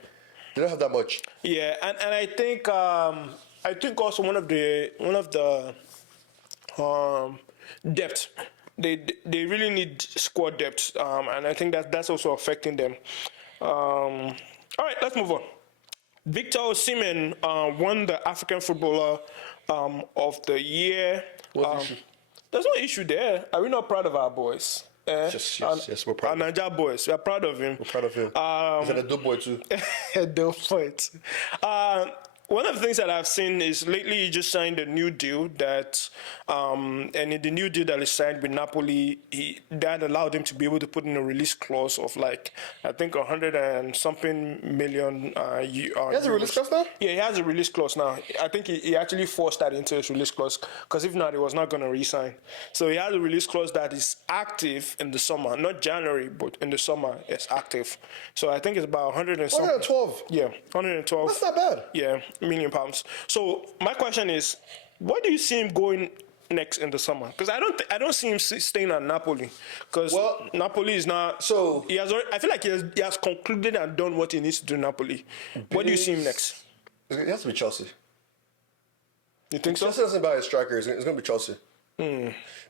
they don't have that much. Yeah, and I think also one of the depth. They really need squad depth, and I think that's also affecting them. All right, let's move on. Victor Osimhen won the African Footballer of the Year. What's the issue? There's no issue there. Are we not proud of our boys? Yes, we're proud. Our Niger boys, we're proud of him. We're proud of him. He's a dope boy too. Dope boy too. One of the things that I've seen is lately he just signed a new deal that, and in the new deal that he signed with Napoli, that allowed him to be able to put in a release clause of like, I think 100 and something million. He has a release clause now? Yeah, he has a release clause now. I think he actually forced that into his release clause, because if not, he was not going to resign. So he has a release clause that is active in the summer, not January, but in the summer it's active. So I think it's about 100 and something. 112. Yeah, 112. That's not bad. Yeah, £1 million. So my question is, where do you see him going next in the summer? Because I don't see him staying at Napoli, because Napoli is not. So he has. I feel like he has concluded and done what he needs to do in Napoli. Where do you see him next? It has to be Chelsea. You think so? Chelsea doesn't buy a striker. It's going to be Chelsea.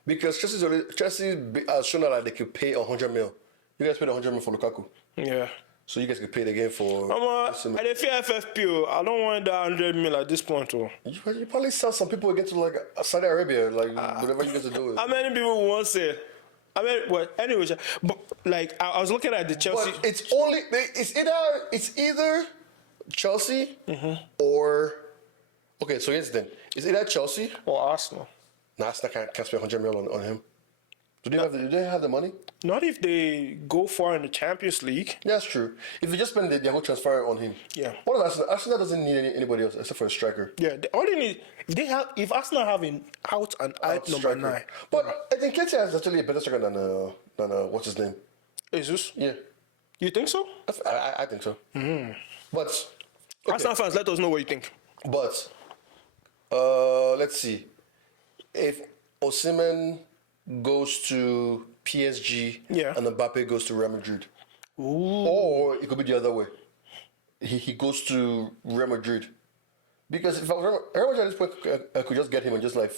Because Chelsea has shown that they could pay 100 mil. You guys paid 100 mil for Lukaku. Yeah. So you guys could pay it again for. I dey fear FFP. I don't want that 100 mil at this point. You probably sell some people again to like Saudi Arabia, like whatever you guys are doing. How many people won't say? I mean, well, anyway, but like I was looking at the Chelsea. But it's either Chelsea or okay. So here's the thing: it's either Chelsea or Arsenal. No, Arsenal can't spend 100 million on him. Do they have the money? Not if they go far in the Champions League. Yeah, that's true. If they just spend their whole transfer on him. Yeah. What if Arsenal? Arsenal doesn't need anybody else except for a striker. Yeah, all they need if Arsenal have an out and out number striker. 9. But I think Ketia is actually a better striker than what's his name? Jesus? Yeah. You think so? I think so. But okay. Arsenal fans, let us know what you think. But let's see. If Osimhen goes to PSG and Mbappe goes to Real Madrid. Ooh. Or it could be the other way. He goes to Real Madrid. Because if I was Real Madrid at this point, I could just get him and just like,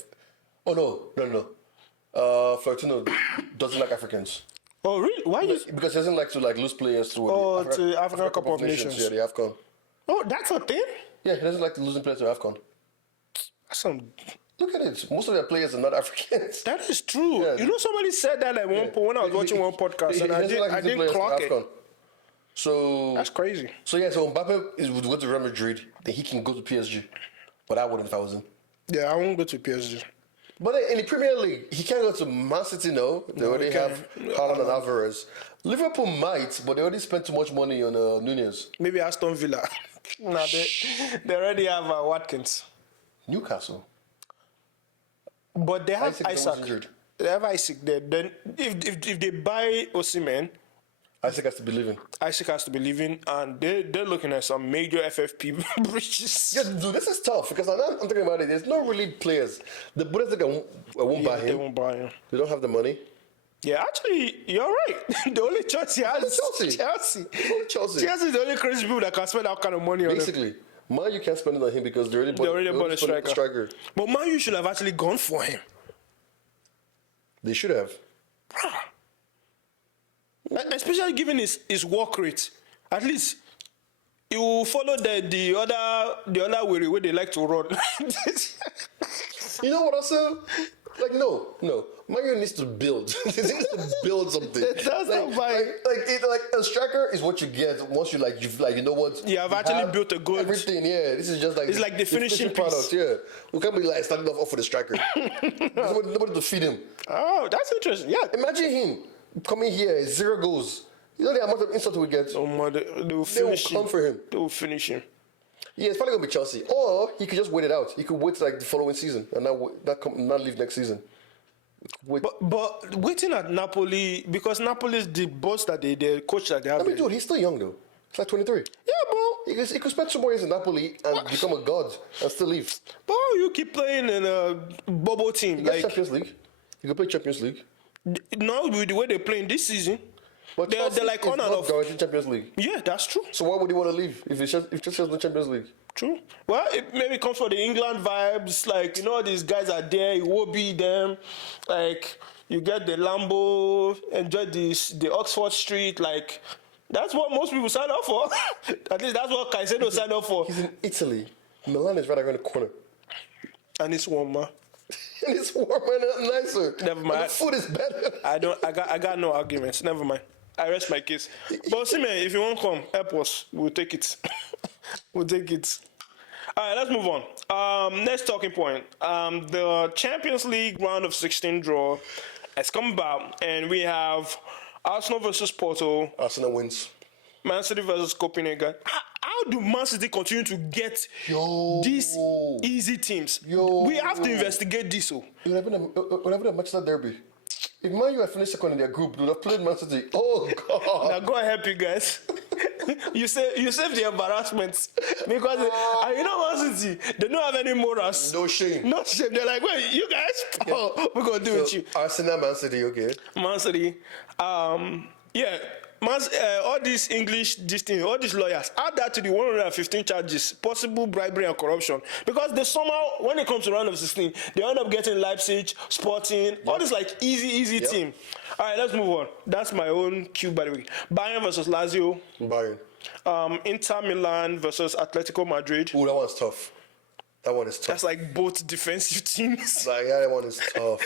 oh no. Florentino doesn't like Africans. Oh really? Why? Because he doesn't like to like lose players to the African Cup of Nations. Yeah, the AFCON. Oh, that's a thing? Yeah, he doesn't like losing players to AFCON. That's some... Look at it. Most of their players are not Africans. That is true. Yeah. You know, somebody said that at one point when I was watching one podcast, and I didn't clock it. So that's crazy. So Mbappe would go to Real Madrid, then he can go to PSG. But I wouldn't if I was him. Yeah, I won't go to PSG. But in the Premier League, he can't go to Man City. No, they already have Haaland and Alvarez. Liverpool might, but they already spent too much money on Nunez. Maybe Aston Villa. No, they already have Watkins. Newcastle. But they have Isaac. They have Isaac there. Then if they buy Osimhen, Isaac has to be leaving. Isaac has to be leaving, and they're looking at some major FFP breaches. Yeah, dude, this is tough because I'm thinking about it. There's no really players. The Bundesliga won't buy him. They won't buy him. They don't have the money. Yeah, actually, you're right. The only Chelsea has Chelsea. Chelsea is the only crazy people that can spend that kind of money on him. Basically, Man U can't spend it on him because they already bought a striker. But Man U should have actually gone for him. They should have. Especially given his work rate. At least he will follow the other way where they like to run. You know what also? Like no. Man U needs to build. They need to build something. That's not fine. Like a striker is what you get once you know what. Yeah, I've actually built a good everything. Yeah, this is just like it's like the finishing product. Yeah, we can't be like starting off for the striker. nobody to feed him. Oh, that's interesting. Yeah, imagine him coming here 0 goals. You know the amount of insult we get. Oh, they will finish him. They will come for him. They will finish him. Yeah, it's probably gonna be Chelsea, or he could just wait it out. He could wait like the following season and not leave next season. But waiting at Napoli because Napoli is the boss that the coach that they have. I mean, dude, he's still young though. He's like 23. Yeah, bro. He could spend 2 more years in Napoli and become a god and still leave. Bro, you keep playing in a bubble team. Like Champions League. You could play Champions League. Now with the way they're playing this season, but they're like on and off. Champions League. Yeah, that's true. So why would he want to leave if Chelsea has no Champions League? True. Well, it maybe comes for the England vibes. Like, you know, these guys are there. You will be them. Like, you get the Lambo, enjoy the Oxford Street. Like, that's what most people sign up for. At least that's what Caicedo signed up for. He's in Italy. Milan is right around the corner. And it's warmer. And it's warmer and nicer. Never mind. And the food is better. I got no arguments. Never mind. I rest my case. But see, man, if you won't come, help us. We'll take it. We'll take it. All right, let's move on. Next talking point. The Champions League round of 16 draw has come about, and we have Arsenal versus Porto. Arsenal wins. Man City versus Copenhagen. How do Man City continue to get these easy teams? We have to investigate this. It would have been a Manchester derby. If Man U had finished second in their group, they would have played Man City. Oh, God. Now, go and help you guys. you save the embarrassment. Because, you know, Man City, they don't have any morals. No shame. No shame. They're like, wait, you guys? Oh, we're going to do it with you. Arsenal, Man City, okay. Man City. all these English, all these lawyers, add that to the 115 charges, possible bribery and corruption. Because they somehow, when it comes to round of 16, they end up getting Leipzig, Sporting, all this like easy team. All right, let's move on. That's my own cue, by the way. Bayern versus Lazio. Bayern. Inter Milan versus Atletico Madrid. Ooh, that one's tough. That one is tough. That's like both defensive teams. Like, yeah, that one is tough.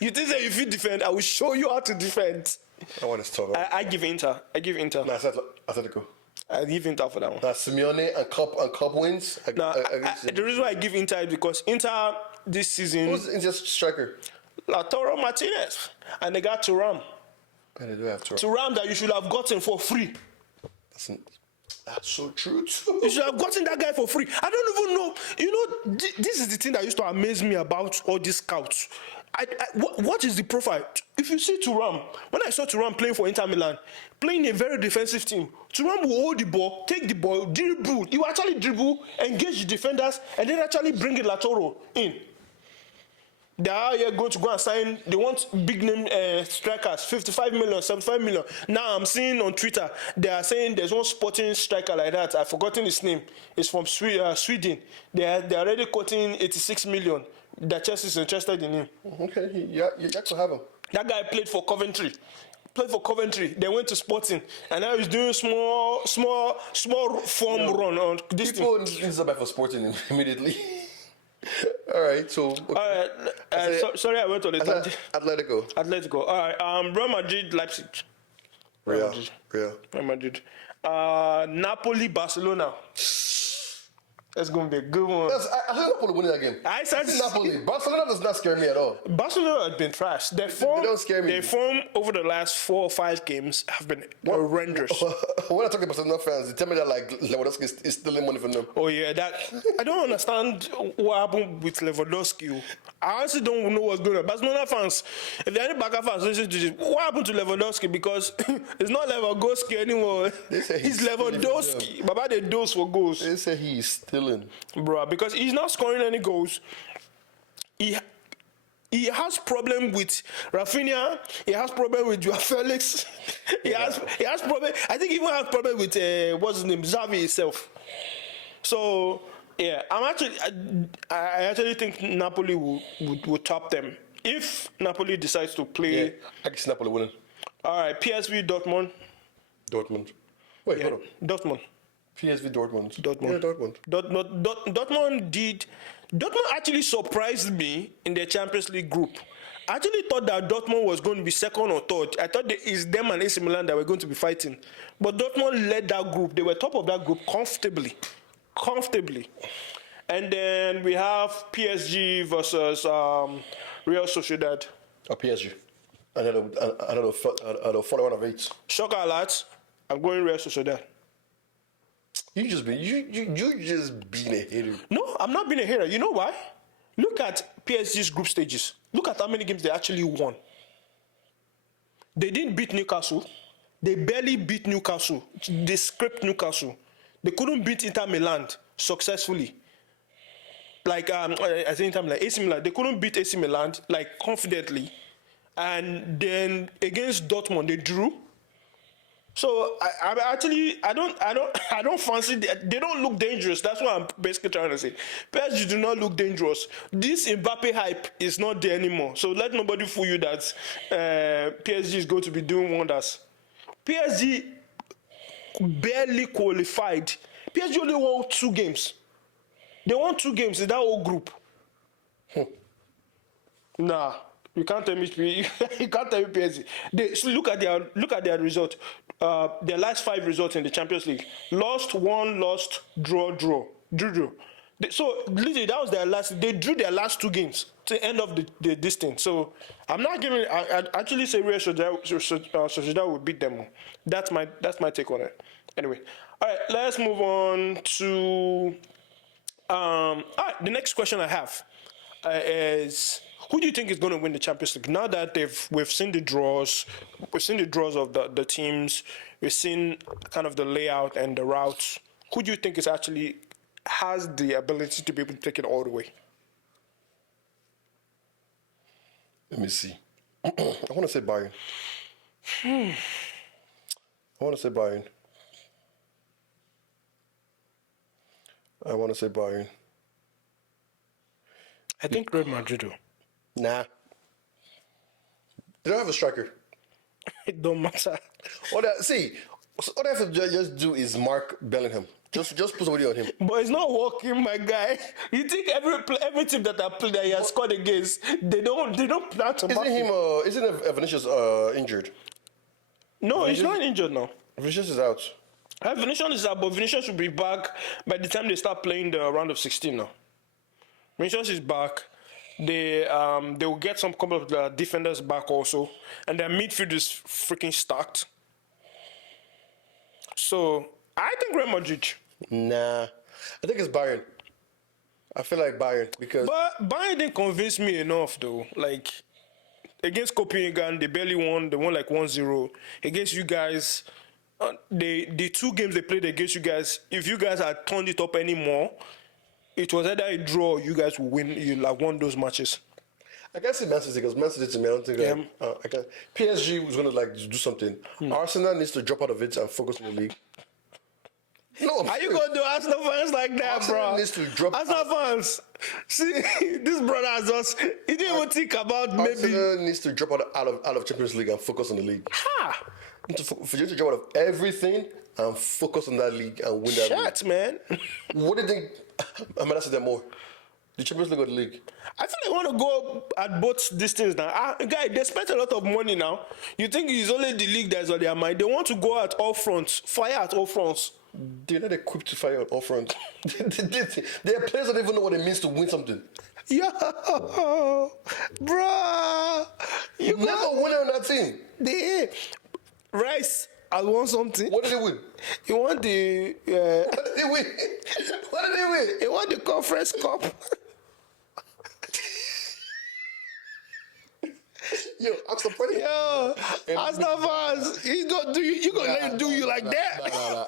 You think that if you defend, I will show you how to defend. That one is tough. I give Inter. Nah, it's Atletico. I give Inter for that one. Now, Simeone and cup wins. The reason why I give Inter is because Inter this season... Who's Inter's striker? Lautaro Martinez. And they got Thuram. And they do have Thuram. Thuram that you should have gotten for free. That's so true, too. You should have gotten that guy for free. I don't even know. You know, this is the thing that used to amaze me about all these scouts. What is the profile? If you see Thuram, when I saw Thuram playing for Inter Milan, playing a very defensive team, Thuram will hold the ball, take the ball, dribble. He will actually dribble, engage the defenders, and then actually bring Lautaro in. They are going to go and sign. They want big name strikers, 55 million, 75 million. Now I'm seeing on Twitter they are saying there's one Sporting striker like that. I've forgotten his name. It's from Sweden. They're already quoting 86 million. That Chelsea is interested in him. Okay, you have to have him. That guy played for Coventry. Then went to Sporting, and now he's doing small form run on this People thing. need to buy for Sporting immediately. All right, so... Okay. All right, sorry I went on the tangent. Atletico. All right, Real Madrid, Leipzig. Real Madrid. Napoli, Barcelona. That's going to be a good one. I think Napoli winning that game. I said Napoli. Barcelona does not scare me at all. Barcelona has been trash. They don't scare me. Their form over the last 4 or 5 games have been horrendous. When I talk to Barcelona fans, they tell me that like Lewandowski is stealing money from them. Oh yeah, I don't understand what happened with Lewandowski. I honestly don't know what's going on. Barcelona fans, if there are any Barca fans listening to this, what happened to Lewandowski? Because it's not Lewandowski anymore. It's Lewandowski. Baba they dose for goals. They say he's stealing. Bro, because he's not scoring any goals. He has problem with Rafinha. He has problem with Joao Felix. He has problem. I think he even has problem with what's his name, Xavi himself. So yeah, I actually think Napoli will top them if Napoli decides to play. Yeah, I can see Napoli winning. All right, PSV Dortmund. Wait, hold on. Dortmund. PSV Dortmund. Yeah, Dortmund actually surprised me in the Champions League group. I actually thought that Dortmund was going to be second or third. I thought it's them and AC Milan that were going to be fighting. But Dortmund led that group. They were top of that group comfortably. And then we have PSG versus Real Sociedad. PSG. I don't know, 41 of 8. Shocker alert. I'm going Real Sociedad. You just being a hater. No, I'm not being a hater. You know why? Look at PSG's group stages. Look at how many games they actually won. They didn't beat Newcastle. They barely beat Newcastle. They scraped Newcastle. They couldn't beat Inter Milan successfully. Like I think Inter Milan, AC Milan. They couldn't beat AC Milan like confidently. And then against Dortmund, they drew. So I don't fancy. They don't look dangerous. That's what I'm basically trying to say. PSG do not look dangerous. This Mbappe hype is not there anymore. So let nobody fool you that PSG is going to be doing wonders. PSG barely qualified. PSG only won 2 games. They won 2 games in that whole group. Nah. You can't tell me PSG. So look at their result. Their last 5 results in the Champions League: lost, won, lost, draw. So literally that was their last. They drew their last 2 games to the end of this thing. So I'm not giving. I actually say Real Sociedad will beat them. That's my take on it. Anyway, all right. Let's move on to. All right. The next question I have is. Who do you think is going to win the Champions League? Now that we've seen the draws, of the teams, we've seen kind of the layout and the routes. Who do you think is actually has the ability to be able to take it all the way? Let me see. I want to say Bayern. I want to say Bayern. I think Real Madrid. Nah. They don't have a striker. It don't matter. All they have to just do is mark Bellingham. Just put somebody on him. But it's not working, my guy. You think every team that he has scored against, they don't plan to mark him. Isn't Vinicius injured? No, he's not injured now. Vinicius is out. Vinicius is out, but Vinicius should be back by the time they start playing the round of 16 now. Vinicius is back. They will get some couple of the defenders back also, and their midfield is freaking stacked. So I think Real Madrid. Nah, I think it's Bayern. I feel like Bayern because. But Bayern didn't convince me enough though. Like against Copenhagen, they barely won. They won like 1-0. Against you guys, the 2 games they played against you guys, if you guys had turned it up anymore, it was either a draw or you guys will win. You like won those matches. I can't see Man City because Man City to me, I don't think I can. PSG was going to like do something. Arsenal needs to drop out of it and focus on the league. No, Are you going to do Arsenal fans like that, Arsenal bro? needs to drop Arsenal fans. See, this brother has just, he didn't even think about maybe. Arsenal needs to drop out of Champions League and focus on the league. Ha! For you to drop out of everything and focus on that league and win that Shots, man. What do you think? I'm going to say that more. The Champions League or the league? I feel they want to go at both these things now. Guy, they spent a lot of money now. You think it's only the league that's on their mind? They want to go at all fronts, fire at all fronts. They're not equipped to fire on all fronts. They are players that don't even know what it means to win something. Yo, bro, You never won on that team. Rice has won something. What did they win? He won the. What did they win? What did they win? He won the Conference Cup. Yo, I'm surprised. Yo, Arsenal fans, he's gonna do you. You gonna let him do you like that? Nah.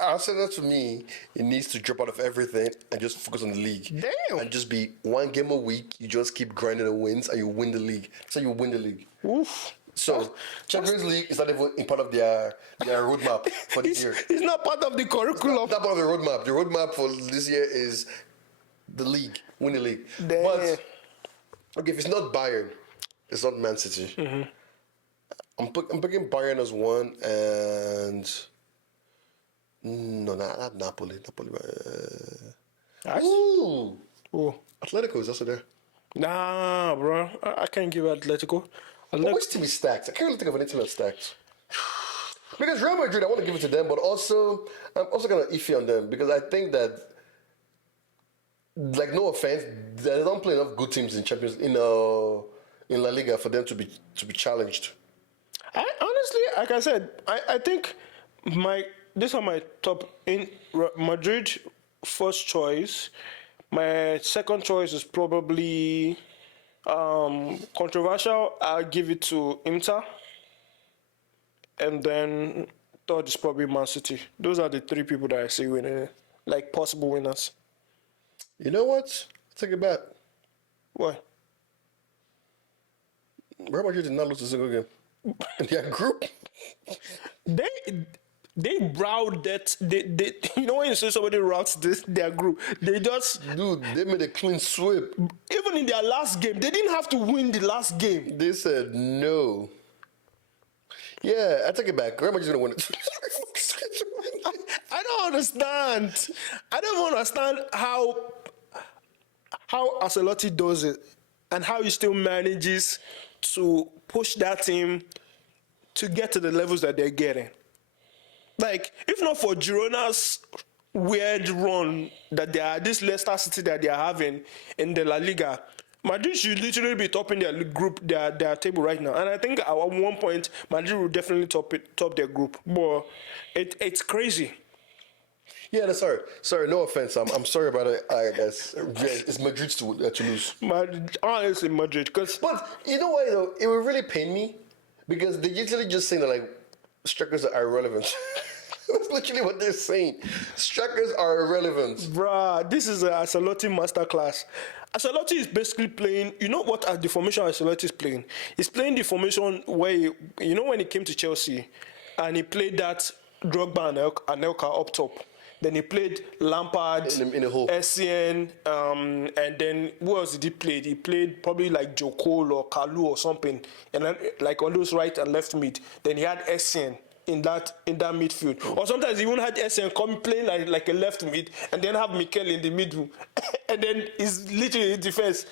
Arsenal to me, it needs to drop out of everything and just focus on the league. Damn. And just be 1 game a week. You just keep grinding the wins and you win the league. So you win the league. Oof. So Champions League is not even in part of their roadmap for this year. It's not part of the curriculum. Not part of the roadmap. The roadmap for this year is the league, win the league. Damn. But okay, if it's not Bayern, it's not Man City. Mm-hmm. I'm picking Bayern as one, and no, not Napoli. Nice. Ooh, Oh. Atletico is also there. Nah, bro. I can't give Atletico. But which team is stacked? I can't really think of any team that's stacked. Because Real Madrid, I want to give it to them, but also I'm also kind of iffy on them because I think that, like, no offense, they don't play enough good teams in Champions in La Liga for them to be challenged. Honestly, like I said, I think these are my top in Madrid first choice. My second choice is probably controversial. I'll give it to Inter, and then third is probably Man City. Those are the 3 people that I see winning, like possible winners. You know what? Take it back. What? Real Madrid did not lose a single game in their group. They browed that. They you know when you say somebody routs their group, they just Dude, they made a clean sweep. even in their last game, they didn't have to win the last game. They said no. Yeah, I take it back. Real Madrid's gonna win it. I don't understand. I don't understand how Ancelotti does it and how he still manages to push that team to get to the levels that they're getting. Like, if not for Girona's weird run that they are, this Leicester City that they are having in the La Liga, Madrid should literally be topping their group, their table right now. And I think at one point, Madrid will definitely top their group. But it's crazy. Yeah, no, sorry. No offense. I'm sorry about it. I guess it's Madrid's to lose. Honestly, Madrid, because But you know what? Though it would really pain me because they usually just saying that like strikers are irrelevant. That's literally what they're saying. Strikers are irrelevant. bruh, this is a Ancelotti masterclass. Ancelotti is basically playing. You know what? The formation Ancelotti is playing. He's playing the formation where when he came to Chelsea, and he played that Drogba and Anelka up top. Then he played Lampard, in the hole. Essien, and then who else did he play? He played probably like Jokol or Kalu or something, and then like on those right and left mid. Then he had Essien in that midfield, or sometimes he even had Essien come playing like a left mid, and then have Mikel in the middle, and then he's literally in defense.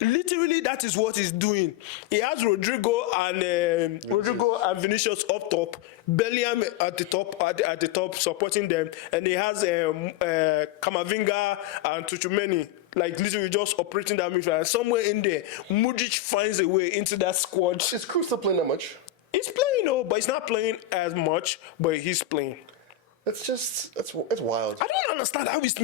Literally, that is what he's doing. He has Rodrigo and Vinicius up top, Bellingham at the top supporting them, and he has Camavinga and Tchouaméni like literally just operating that midfield. And somewhere in there, Modric finds a way into that squad. Is Kroos still playing that much? He's playing, but he's not playing as much. But he's playing. It's wild. I don't understand how he's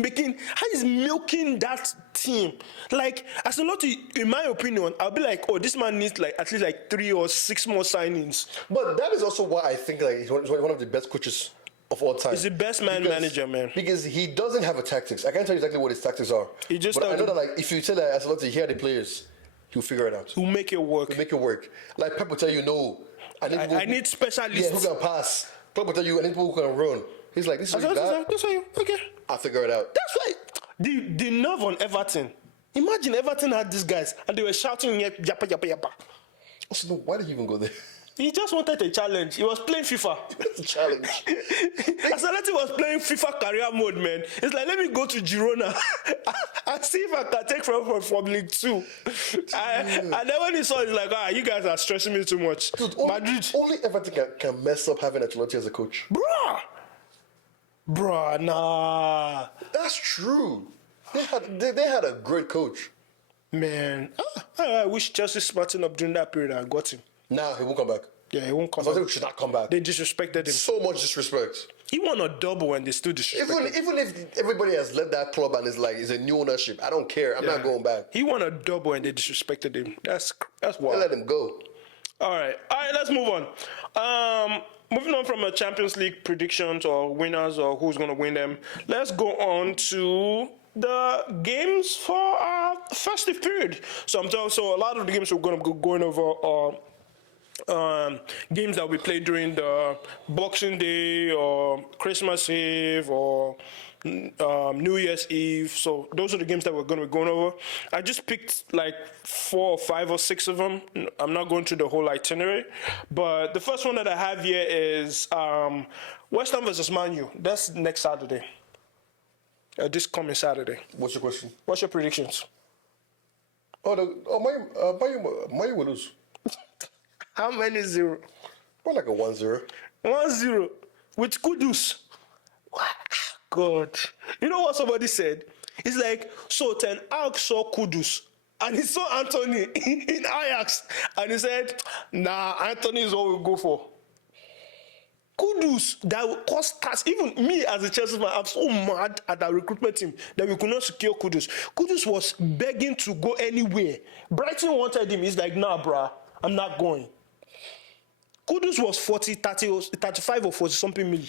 milking that team. Like, as a lot, in my opinion, I'll be like, oh, this man needs like at least like 3 or 6 more signings. But that is also why I think like he's one of the best coaches of all time. He's the best manager, man. Because he doesn't have a tactics. I can't tell you exactly what his tactics are. He just but I know that like if you tell that as a lot, he had the players, he'll figure it out. He'll make it work. Like Pep will tell you, no, I need specialists. Yeah, who can pass. Pep will tell you, I need people who can run. He's like, this is what you got. That's why okay. I'll figure it out. That's why the nerve on Everton. Imagine Everton had these guys and they were shouting yappa yappa yappa. Also, no, why did he even go there? He just wanted a challenge. He was playing FIFA. That's a challenge. Asalati was playing FIFA career mode, man. It's like, let me go to Girona and see if I can take from League 2. And then when he saw it, he's like, you guys are stressing me too much. Dude, Madrid. Only Everton can mess up having Ancelotti as a coach. Bruh, nah. That's true. They had a great coach. Man, I wish Chelsea smartened up during that period and got him. Nah, he won't come back. Yeah, he won't come back. back. He should not come back. They disrespected him. So much disrespect. He won a double and they still disrespected him. Even if everybody has left that club and it's a new ownership, I don't care. I'm not going back. He won a double and they disrespected him. That's wild. They let him go. All right, let's move on. Moving on from a Champions League predictions or winners or who's going to win them, let's go on to the games for our festive period. So a lot of the games we're going to be going over are games that we played during the Boxing Day or Christmas Eve or New Year's Eve. So those are the games that we're going to be going over. I just picked like 4 or 5 or 6 of them. I'm not going through the whole itinerary, but the first one that I have here is West Ham versus Man U. That's next Saturday. This coming Saturday. What's your question? What's your predictions? Man U will lose. How many 0? More like a 1-0. 1-0 with Kudus. God. You know what somebody said? It's like, so Ten Hag saw Kudus and he saw Anthony in Ajax and he said, nah, Anthony is what we'll go for. Kudus, that will cost us, even me as a Chelsea fan, I'm so mad at our recruitment team that we could not secure Kudus. Kudus was begging to go anywhere. Brighton wanted him. He's like, nah, bruh, I'm not going. Kudus was 35 or 40 something million.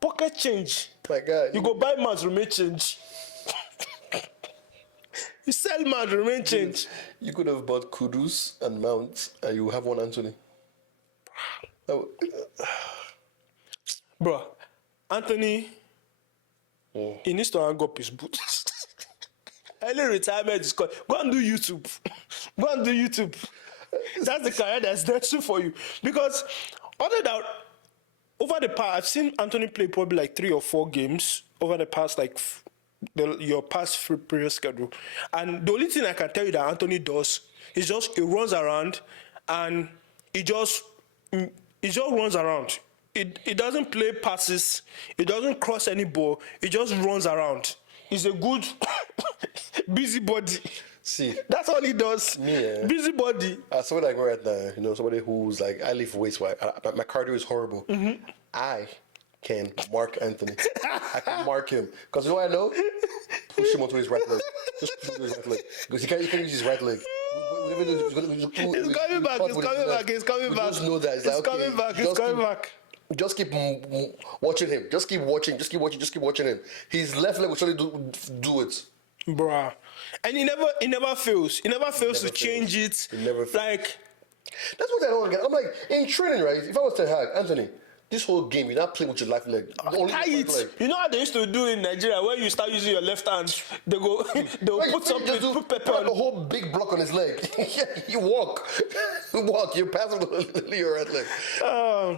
Pocket change. My God. You go buy man's remain change. You sell man's remain change. You could have bought Kudus and Mount and you have one Anthony. Bro, Anthony, he needs to hang up his boots. Early retirement is called. Go and do YouTube. Go and do YouTube. That's the career that's destined for you. Because other than over the past, I've seen Anthony play probably like 3 or 4 games over the past your past previous schedule. And the only thing I can tell you that Anthony does is just he runs around and he just runs around. He doesn't play passes. He doesn't cross any ball. He just runs around. He's a good busybody. See, that's all he does. Me, busybody. Somebody like right now, somebody who's like, I lift weights. My cardio is horrible. Mm-hmm. I can mark Anthony. I can mark him because you know what I know. Push him onto his right leg. Just push him onto his right leg because he can't use his right leg. He's coming back. He's coming back. Just know that He's coming back. Just keep watching him. Just keep watching him. His left leg will surely do it. Bruh. And he never fails. He never fails to change it. He never fails. Like, That's what I don't get. I'm like, in training, right? If I was to have Anthony, this whole game, you're not playing with your left leg. Tight. You know how they used to do in Nigeria when you start using your left hand, they'll put something, put pepper on a whole big block on his leg. Yeah, you walk. You pass him to your right leg.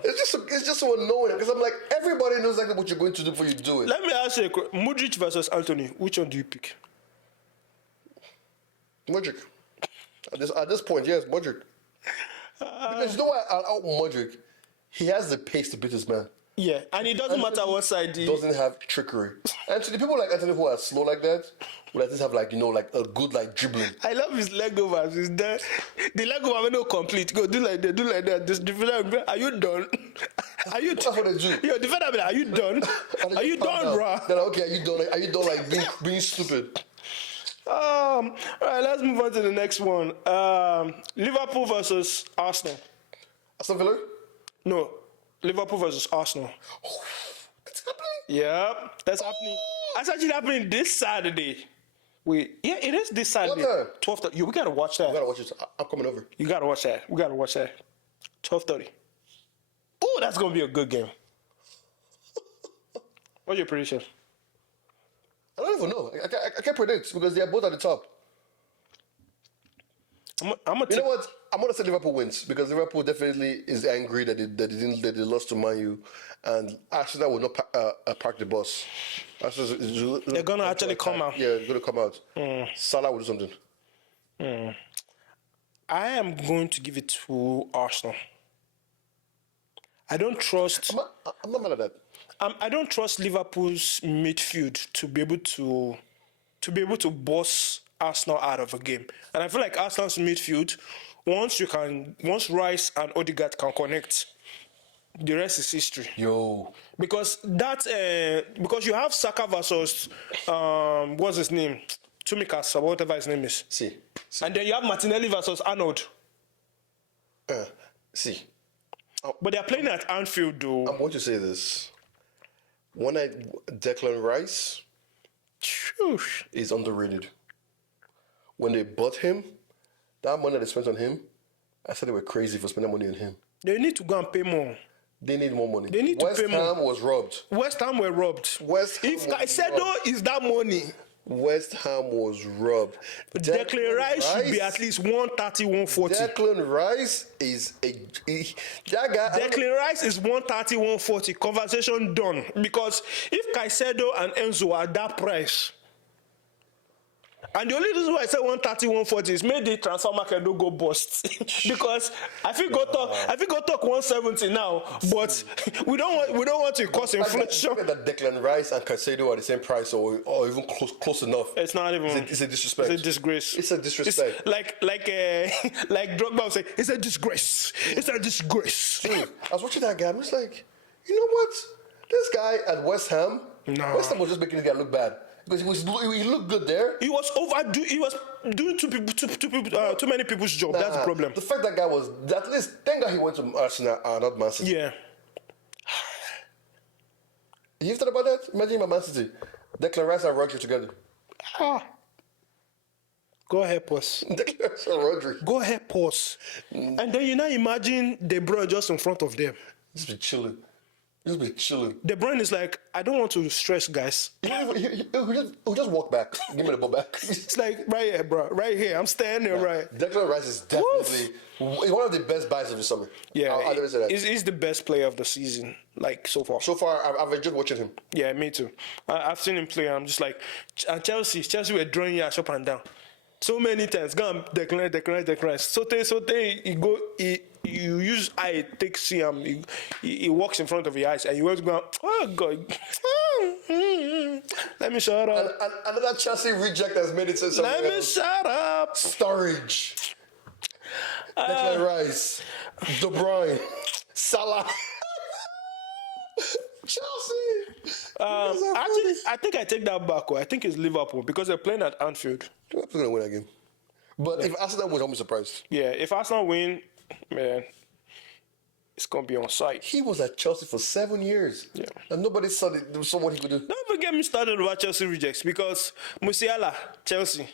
It's just so annoying because I'm like, everybody knows exactly what you're going to do before you do it. Let me ask you a question. Modric versus Anthony, which one do you pick? Modric. At this point, yes, Modric. Because you know what? Modric, he has the pace to beat his man. Yeah, and it doesn't matter what side he doesn't have trickery. And to the people like Anthony who are slow like that, will at least have like a good like dribbling. I love his leg overs. The leg over when no complete. Go do like that. This defender, are you done? Are you? That's what they do. Yo, defender, are you done? Are you done, bro? They're like, okay, are you done like being stupid? All right, let's move on to the next one. Liverpool versus Arsenal. Aston Villa? No, Liverpool versus Arsenal. That's happening? Yeah, that's happening. That's actually happening this Saturday. It is this Saturday. What time? 12:30. Yo, we gotta watch that. We gotta watch it. I'm coming over. You gotta watch that. We gotta watch that. 12:30. Oh, that's gonna be a good game. What's your prediction? I don't even know. I can't predict because they are both at the top. You know what? I'm gonna say Liverpool wins because Liverpool definitely is angry that they lost to Man U, and Arsenal will not park the bus. They're gonna actually come out. Yeah, they're gonna come out. Salah will do something. I am going to give it to Arsenal. I don't trust. I'm not mad at that. I don't trust Liverpool's midfield to be able to boss Arsenal out of a game, and I feel like Arsenal's midfield, once Rice and Odegaard can connect, the rest is history. Yo, because you have Saka versus what's his name, Tsimikas or whatever his name is. See. And then you have Martinelli versus Arnold. See. But they're playing at Anfield, though. I'm going to say this. Declan Rice is underrated. When they bought him, that money they spent on him, I said they were crazy for spending money on him. They need to go and pay more. They need more money. They need to pay more. West Ham was robbed. West Ham were robbed. If Caicedo is that money, West Ham was robbed. Declan Rice should be at least 130, 140. Declan Rice is that guy. Declan Rice is 130, 140. Conversation done. Because if Caicedo and Enzo are that price, and the only reason why I say 130, 140 is made the transfer market don't go bust. Because I think go talk 170 now, but we don't want to cause inflation. That Declan Rice and Caicedo are the same price or even close enough. It's not even. It's a disrespect. It's a disgrace. It's a disrespect. It's like Drogba would say, it's a disgrace. It's a disgrace. Dude, I was watching that guy. I'm just like, you know what? This guy at West Ham. No. West Ham was just making this guy look bad. Because he looked good there. He was overdo. He was doing too many people's job. That's the problem. The fact that guy was at least thank God he went to Arsenal and not Man City. Yeah. You thought about that? Imagine Man City, Declan Rice and Rodri together. Go ahead, pause. Declan Rice and Rodri. Go ahead, pause. And then you now imagine De Bruyne just in front of them. Just be chilling. Just be chilling. De Bruyne is like, I don't want to stress, guys. He'll just walk back. Give me the ball back. It's like, right here, bro. Right here. I'm standing right. Declan Rice is definitely one of the best buys of the summer. Yeah. I'll never say that. He's the best player of the season, like, so far. So far, I've enjoyed watching him. Yeah, me too. I've seen him play. I'm just like, and Chelsea were drawing Yash up and down. So many times. Go and Declan. Sote, you use eye, take see him. He walks in front of your eyes and you want to go, oh God. Let me shut up. And another Chelsea reject has made it to something Let me shut up. Storage. Declan Rice. De Bruyne. Salah. Chelsea. Actually, I think I take that back. I think it's Liverpool because they're playing at Anfield. Liverpool's going to win that game. But if Arsenal wins, I'll be surprised. Yeah, if Arsenal win, man, it's going to be on site. He was at Chelsea for 7 years. Yeah. And nobody saw that there was someone he could do. Don't forget me started about Chelsea rejects because Musiala, Chelsea,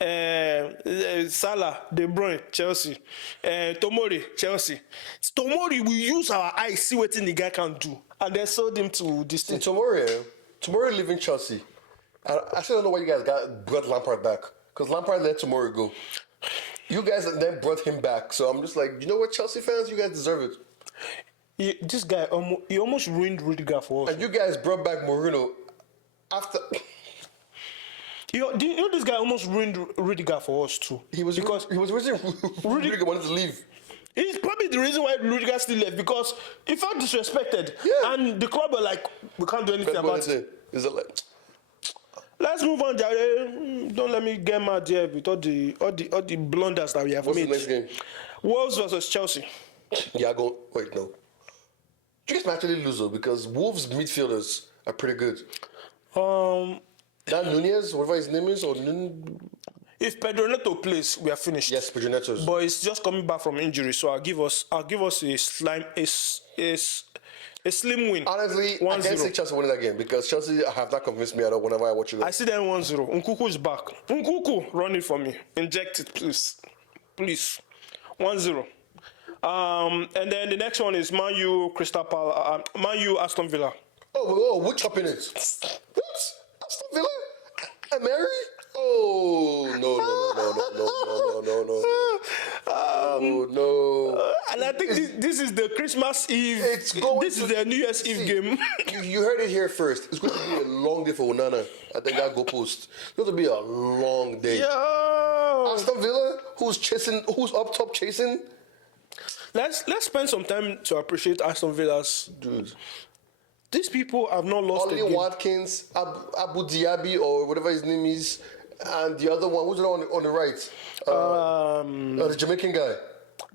Salah, De Bruyne, Chelsea. Tomori, Chelsea. Tomori, we use our eyes, see what the guy can do. And then sold him to this thing. Tomori leaving Chelsea. I still don't know why you guys brought Lampard back. Because Lampard let Tomori go. You guys then brought him back. So I'm just like, you know what, Chelsea fans? You guys deserve it. This guy, he almost ruined Rudiger for us. And you guys brought back Mourinho after... You know this guy almost ruined Rudiger for us too. He was reason Rudiger wanted to leave. It's probably the reason why Rudiger still left, because he felt disrespected. Yeah. And the club were like, we can't do anything about it. Is it like... Let's move on, Jare. Don't let me get mad here with all the blunders that we have made. What's the next game? Wolves versus Chelsea. Yeah, wait, no. You guys might actually lose though, because Wolves midfielders are pretty good. That Nunez, whatever his name is, or if Pedro Neto plays, we are finished. Yes, Pedro Neto. But he's just coming back from injury, so I'll give us a slim win. Honestly, I can't say Chelsea winning that game because Chelsea have not convinced me at all whenever I watch it. I see them 1-0. Nkuku is back. Nkuku, run it for me. Inject it, please. Please. 1-0. And then the next one is Man U, Crystal Palace, Man U, Aston Villa. Oh, which chopping it? What? Aston Villa? Emery? Oh, no. No. And I think this is the Christmas Eve. This is the New Year's Eve game. You heard it here first. It's going to be a long day for Onana. I think that goalpost. It's going to be a long day. Yo! Aston Villa, who's up top chasing? Let's spend some time to appreciate Aston Villa's. Dude. These people have not lost Ollie Watkins, Abu Diaby, or whatever his name is, and the other one, who's the one on the right? The Jamaican guy.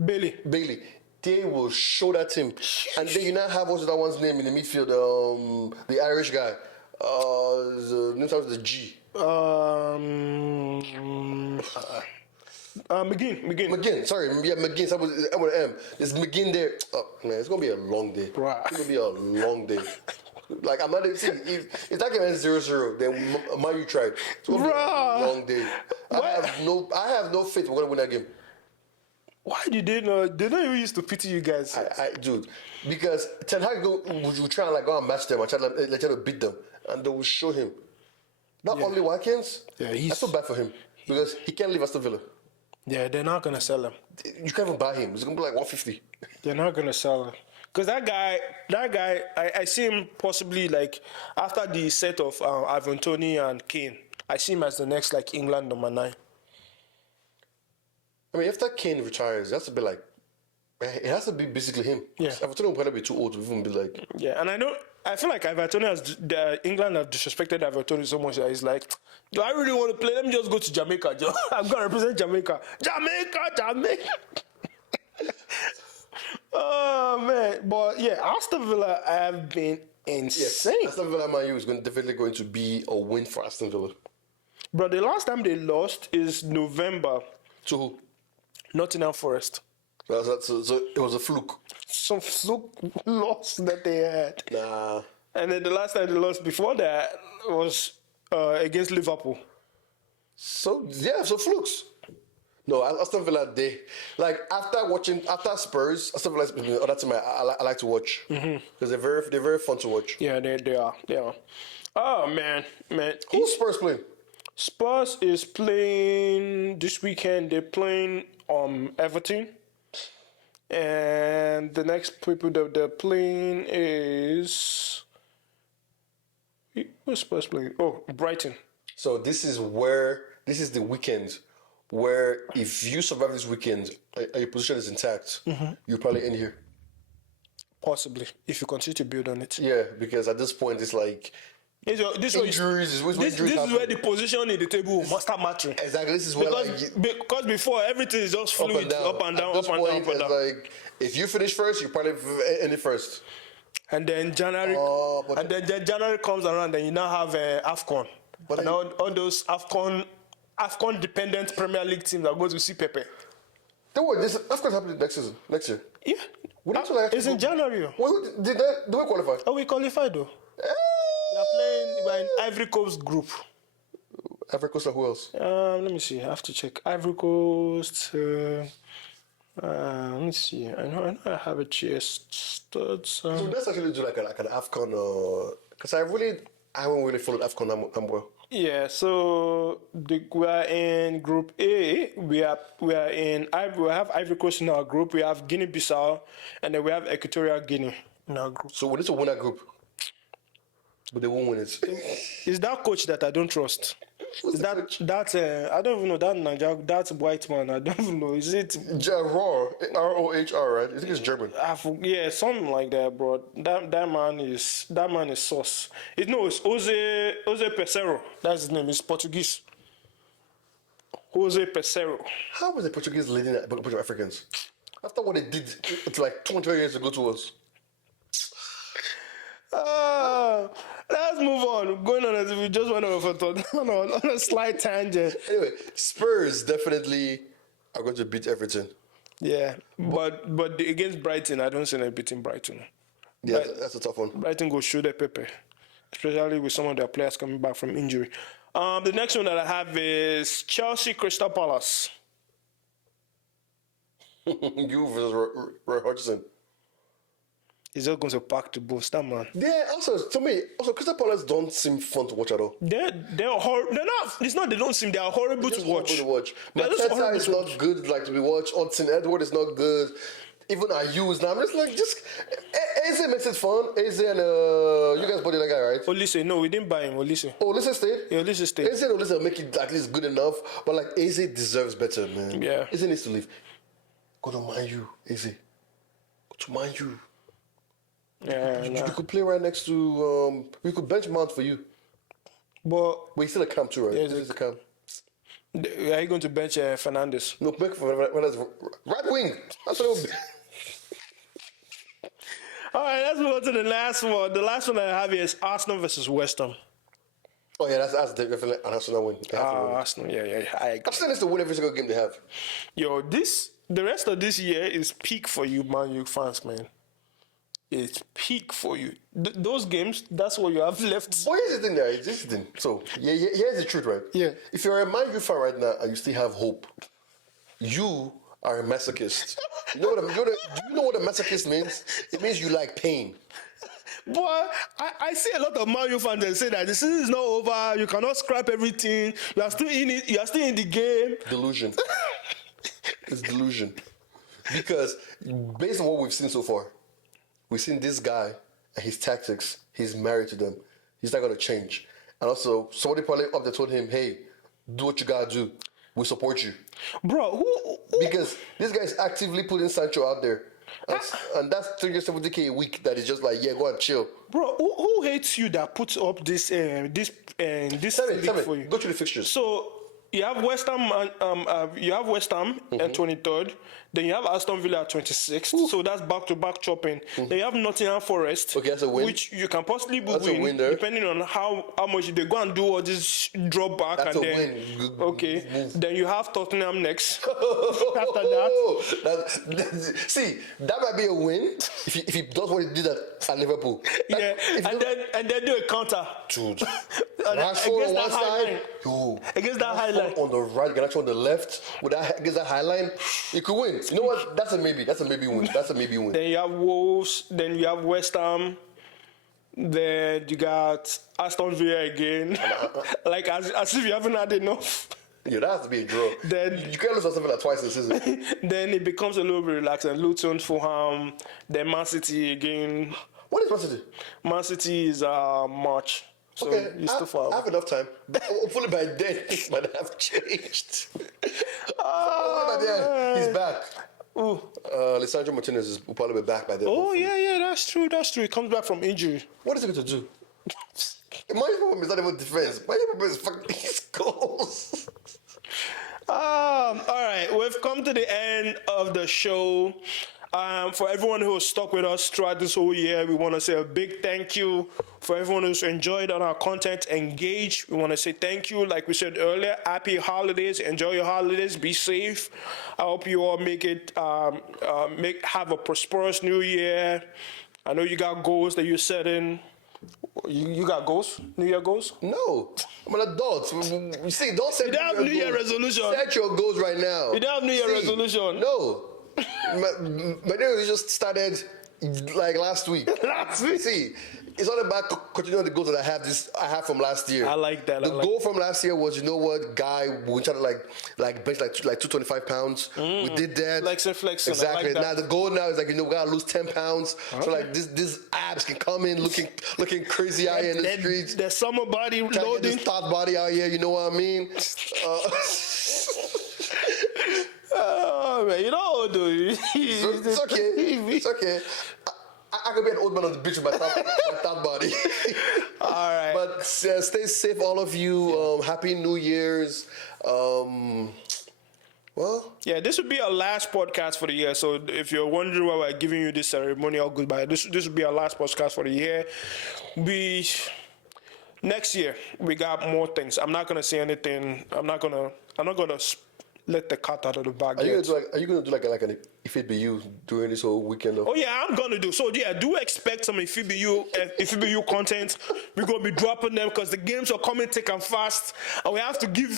Bailey. They will show that team. And then you now have, what's that one's name in the midfield? The Irish guy. The name starts with the G. McGinn. Sorry, yeah, McGinn. That was M. There's McGinn there. Oh man, it's gonna be a long day. Right. It's gonna be a long day. Like I'm not even saying if that game ends 0-0, then Man tried. It's gonna be a long day. I have no faith we're gonna win that game. Why did they not? They don't even used to pity you guys. Dude, because Ten Hag would try and go and match them and try to beat them, and they will show him. Not only Watkins. Yeah, I feel bad for him because he can't leave Aston Villa. Yeah, they're not gonna sell him. You can't even buy him. It's gonna be like 150. They're not gonna sell him because that guy, I see him possibly like after the set of Ivan Toney and Kane. I see him as the next like England number 9. I mean, after Kane retires, it has to be like, it has to be basically him. Yeah, Ivan Toney will probably be too old to even be like. Yeah, and I feel like Ivan Toney England have disrespected Ivan Toney so much that he's like, do I really want to play? Let me just go to Jamaica. I'm gonna represent Jamaica. Jamaica. Oh man, but yeah, Aston Villa have been insane. Yes, Aston Villa Man U is definitely going to be a win for Aston Villa. But the last time they lost is November. To who? Nottingham Forest. So it was a fluke. Some fluke loss that they had. Nah. And then the last time they lost before that was against Liverpool. So flukes. No, Aston Villa, after Spurs, Aston Villa is another team I like to watch because they're very fun to watch. Yeah, they are. Oh man. Who's Spurs playing? Spurs is playing this weekend. They're playing Everton, and the next people that they're playing is who's Spurs playing? Oh, Brighton. So this is the weekend where if you survive this weekend and your position is intact, you'll probably end here. Possibly, if you continue to build on it. Yeah, because at this point it's like. This is where the position in the table must start mattering. Exactly. This is where because before everything is just fluid, up and down. Like if you finish first, you probably end it first. And then January, January comes around, and you now have AFCON, and all those AFCON dependent Premier League teams are going to see Pepe. Don't worry, this AFCON is happening next year. Yeah, it's in January. Well, do we qualify? Oh, we qualified though. We're in Ivory Coast group. Ivory Coast or who else? Let me see. I have to check. Ivory Coast. Let me see. I know I have a chest. So let's actually do like an AFCON, because I haven't really followed AFCON that well. Yeah, so we are in Group A. We have Ivory Coast in our group. We have Guinea-Bissau, and then we have Equatorial Guinea in our group. So we need to win that group, but they won't win it. It's that coach that I don't trust. Is that I don't even know that Niger, that white man. I don't even know. Is it Rohr, R-O-H-R, right? I think it's German. yeah, something like that, bro. That man is sauce. It's Jose Peseiro. That's his name. It's Portuguese. Jose Peseiro. How was the Portuguese leading a bunch of Africans? After what they did like 200 years ago to us. Let's move on. Going on as if we just went on a slight tangent. Anyway, Spurs definitely are going to beat Everton. Yeah, but against Brighton, I don't see them beating Brighton. Yeah, that's a tough one. Brighton go shoot their Pepe, especially with some of their players coming back from injury. The next one that I have is Chelsea Crystal Palace. You versus Roy Hodgson. He's just going to pack the boost, that man. Yeah, also to me, Crystal Palace don't seem fun to watch at all. They're horrible. They're not. It's not. They don't seem. They are horrible to watch. Mateta is not good. Like to be watched. Hudson Edward is not good. Even Ayew is not. I'm just Eze makes it fun. Eze and you guys bought that guy, right? Olise, no, we didn't buy him. Olise. Oh, Olise stayed. Yeah, Olise stayed. Eze and Olise make it at least good enough, but like Eze deserves better, man. Yeah. Eze needs to leave. Go to Man U, Eze. Go to Man U. Yeah, You could play right next to. We could bench Mount for you. But he's still a camp too, right? Yeah, He's a camp. Are you going to bench Fernandes? No, make Fernandes right wing. That's what it will be. All right, let's move on to the last one. The last one that I have here is Arsenal versus West Ham. Oh yeah, that's definitely an Arsenal win. Arsenal, yeah. Arsenal needs to win every single game they have. Yo, the rest of this year is peak for you, Man U fans, man. It's peak for you. Those games, that's what you have left. But here's the thing, right? Here's the thing. So, here's the truth, right? Yeah. If you're a Man U fan right now and you still have hope, you are a masochist. Do you know what a masochist means? It means you like pain. But I see a lot of Man U fans that say that the season is not over. You cannot scrap everything. You are still in it. You are still in the game. Delusion. It's delusion. Because based on what we've seen so far, we've seen this guy and his tactics. He's married to them. He's not going to change. And also, somebody probably up there told him, hey, do what you got to do. We support you. Bro, who? Because this guy is actively putting Sancho out there. And that's 370k a week that is just like, yeah, go and chill. Bro, who hates you that puts up this league for you? Go to the fixtures. So you have West Ham and 23rd. Then you have Aston Villa at 26th. Ooh. So that's back-to-back chopping. Mm-hmm. Then you have Nottingham Forest, okay, that's a win. Which you can possibly win depending on how much they go and do all this drop back. That's and a then, win. Okay. Move. Then you have Tottenham next. After that. See, that might be a win if he does what he did at Liverpool. And then do a counter. Dude. Against that high line. Yo. Against that high line. On the right, Garnacho on the left. Against that high line, you could win. You know what? That's a maybe. That's a maybe win. Then you have Wolves. Then you have West Ham. Then you got Aston Villa again. Like as if you haven't had enough. Yeah, that has to be a draw. Then you can't lose something like twice this season. Then it becomes a little bit relaxed. And Luton, Fulham, then Man City again. What is Man City? Man City is March. So okay, it's too far. I have enough time. Hopefully by then things might have changed. By then he's back. Lisandro Martinez will probably be back by then. Oh, yeah, that's true. He comes back from injury. What is he going to do? My problem is not even defense. My problem is fucking his goals. All right, we've come to the end of the show. For everyone who has stuck with us throughout this whole year, we want to say a big thank you. For everyone who's enjoyed on our content, engaged, we want to say thank you. Like we said earlier, happy holidays. Enjoy your holidays. Be safe. I hope you all make it have a prosperous new year. I know you got goals that you're setting. You got goals? New Year goals? No, I'm an adult. You see, don't set You don't have New Year goals. resolution. Set your goals right now. You don't have New Year resolution. No. my New Year just started like last week. Last week? See, it's not about continuing the goals that I have from last year. I like that. The goal from last year was, you know what, guy, we tried to like bench like 225 pounds. We did that. Flexing. Exactly. I like that. Now the goal now is like, we gotta lose 10 pounds. So like this abs can come in looking crazy out here in the streets. The summer body Can't get loading. this thought body out here, you know what I mean? Oh man, you know, dude. It's okay. It's okay. I could be an old man on the beach with my thought body. All right. But stay safe, all of you. Happy New Year's. Well, yeah, this would be our last podcast for the year. So if you're wondering why we're giving you this ceremonial goodbye, this would be our last podcast for the year. Next year we got more things. I'm not gonna say anything. I'm not gonna let the cat out of the bag. Are you gonna do like an if it be you during this whole weekend? Oh yeah, I'm gonna do. So yeah, do expect some if it be you content. We're gonna be dropping them because the games are coming thick and fast, and we have to give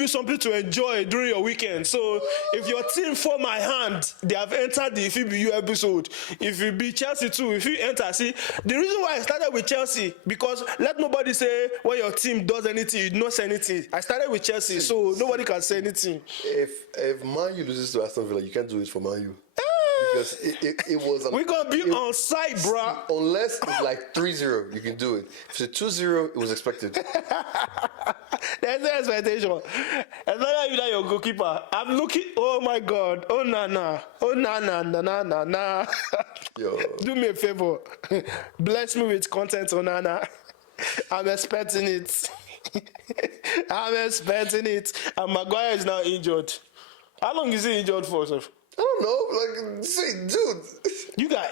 you something to enjoy during your weekend. So if your team for my hand, they have entered the if it be you episode. If it be Chelsea too, if you enter, see the reason why I started with Chelsea because let nobody say when your team does anything, you don't say anything. I started with Chelsea, so nobody can say anything. If Man U loses to Aston Villa, you can't do it for Man U. Because it was... We're going to be on site, bruh. Unless it's like 3-0, you can do it. If it's 2-0, it was expected. There's no expectation. As long as you're your goalkeeper, I'm looking... Oh, my God. Oh, nah. Oh, nah. Yo. Do me a favor. Bless me with content, oh, nah. I'm expecting it. And Maguire is now injured. How long is he injured for, sir? I don't know. Like, see, dude. You got...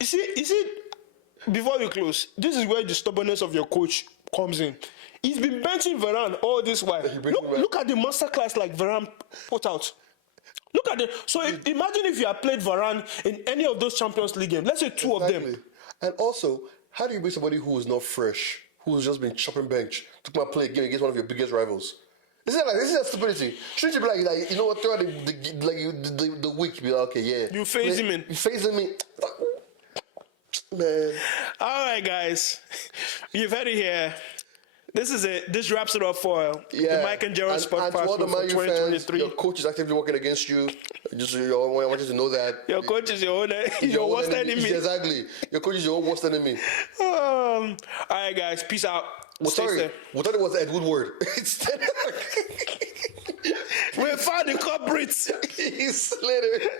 You see, before we close, this is where the stubbornness of your coach comes in. He's been benching Varane all this while. Look at the masterclass like Varane put out. Look at it. So imagine if you had played Varane in any of those Champions League games. Let's say two of them. And also, how do you bring somebody who is not fresh, who's just been chopping bench, to come and play a game against one of your biggest rivals? This is stupidity. Shouldn't you be like you know what? Throughout the week, be like, okay, yeah. You phase him in. You phase him in. Man. All right, guys. You've heard it here. This is it. This wraps it up for the Mike and Gerald Sport Pass for 2023. Fans, your coach is actively working against you. I want you to know that. Your coach is your worst enemy. Exactly. Your coach is your worst enemy. All right, guys. Peace out. We thought it was Ed Woodward. We found the culprits. He's later.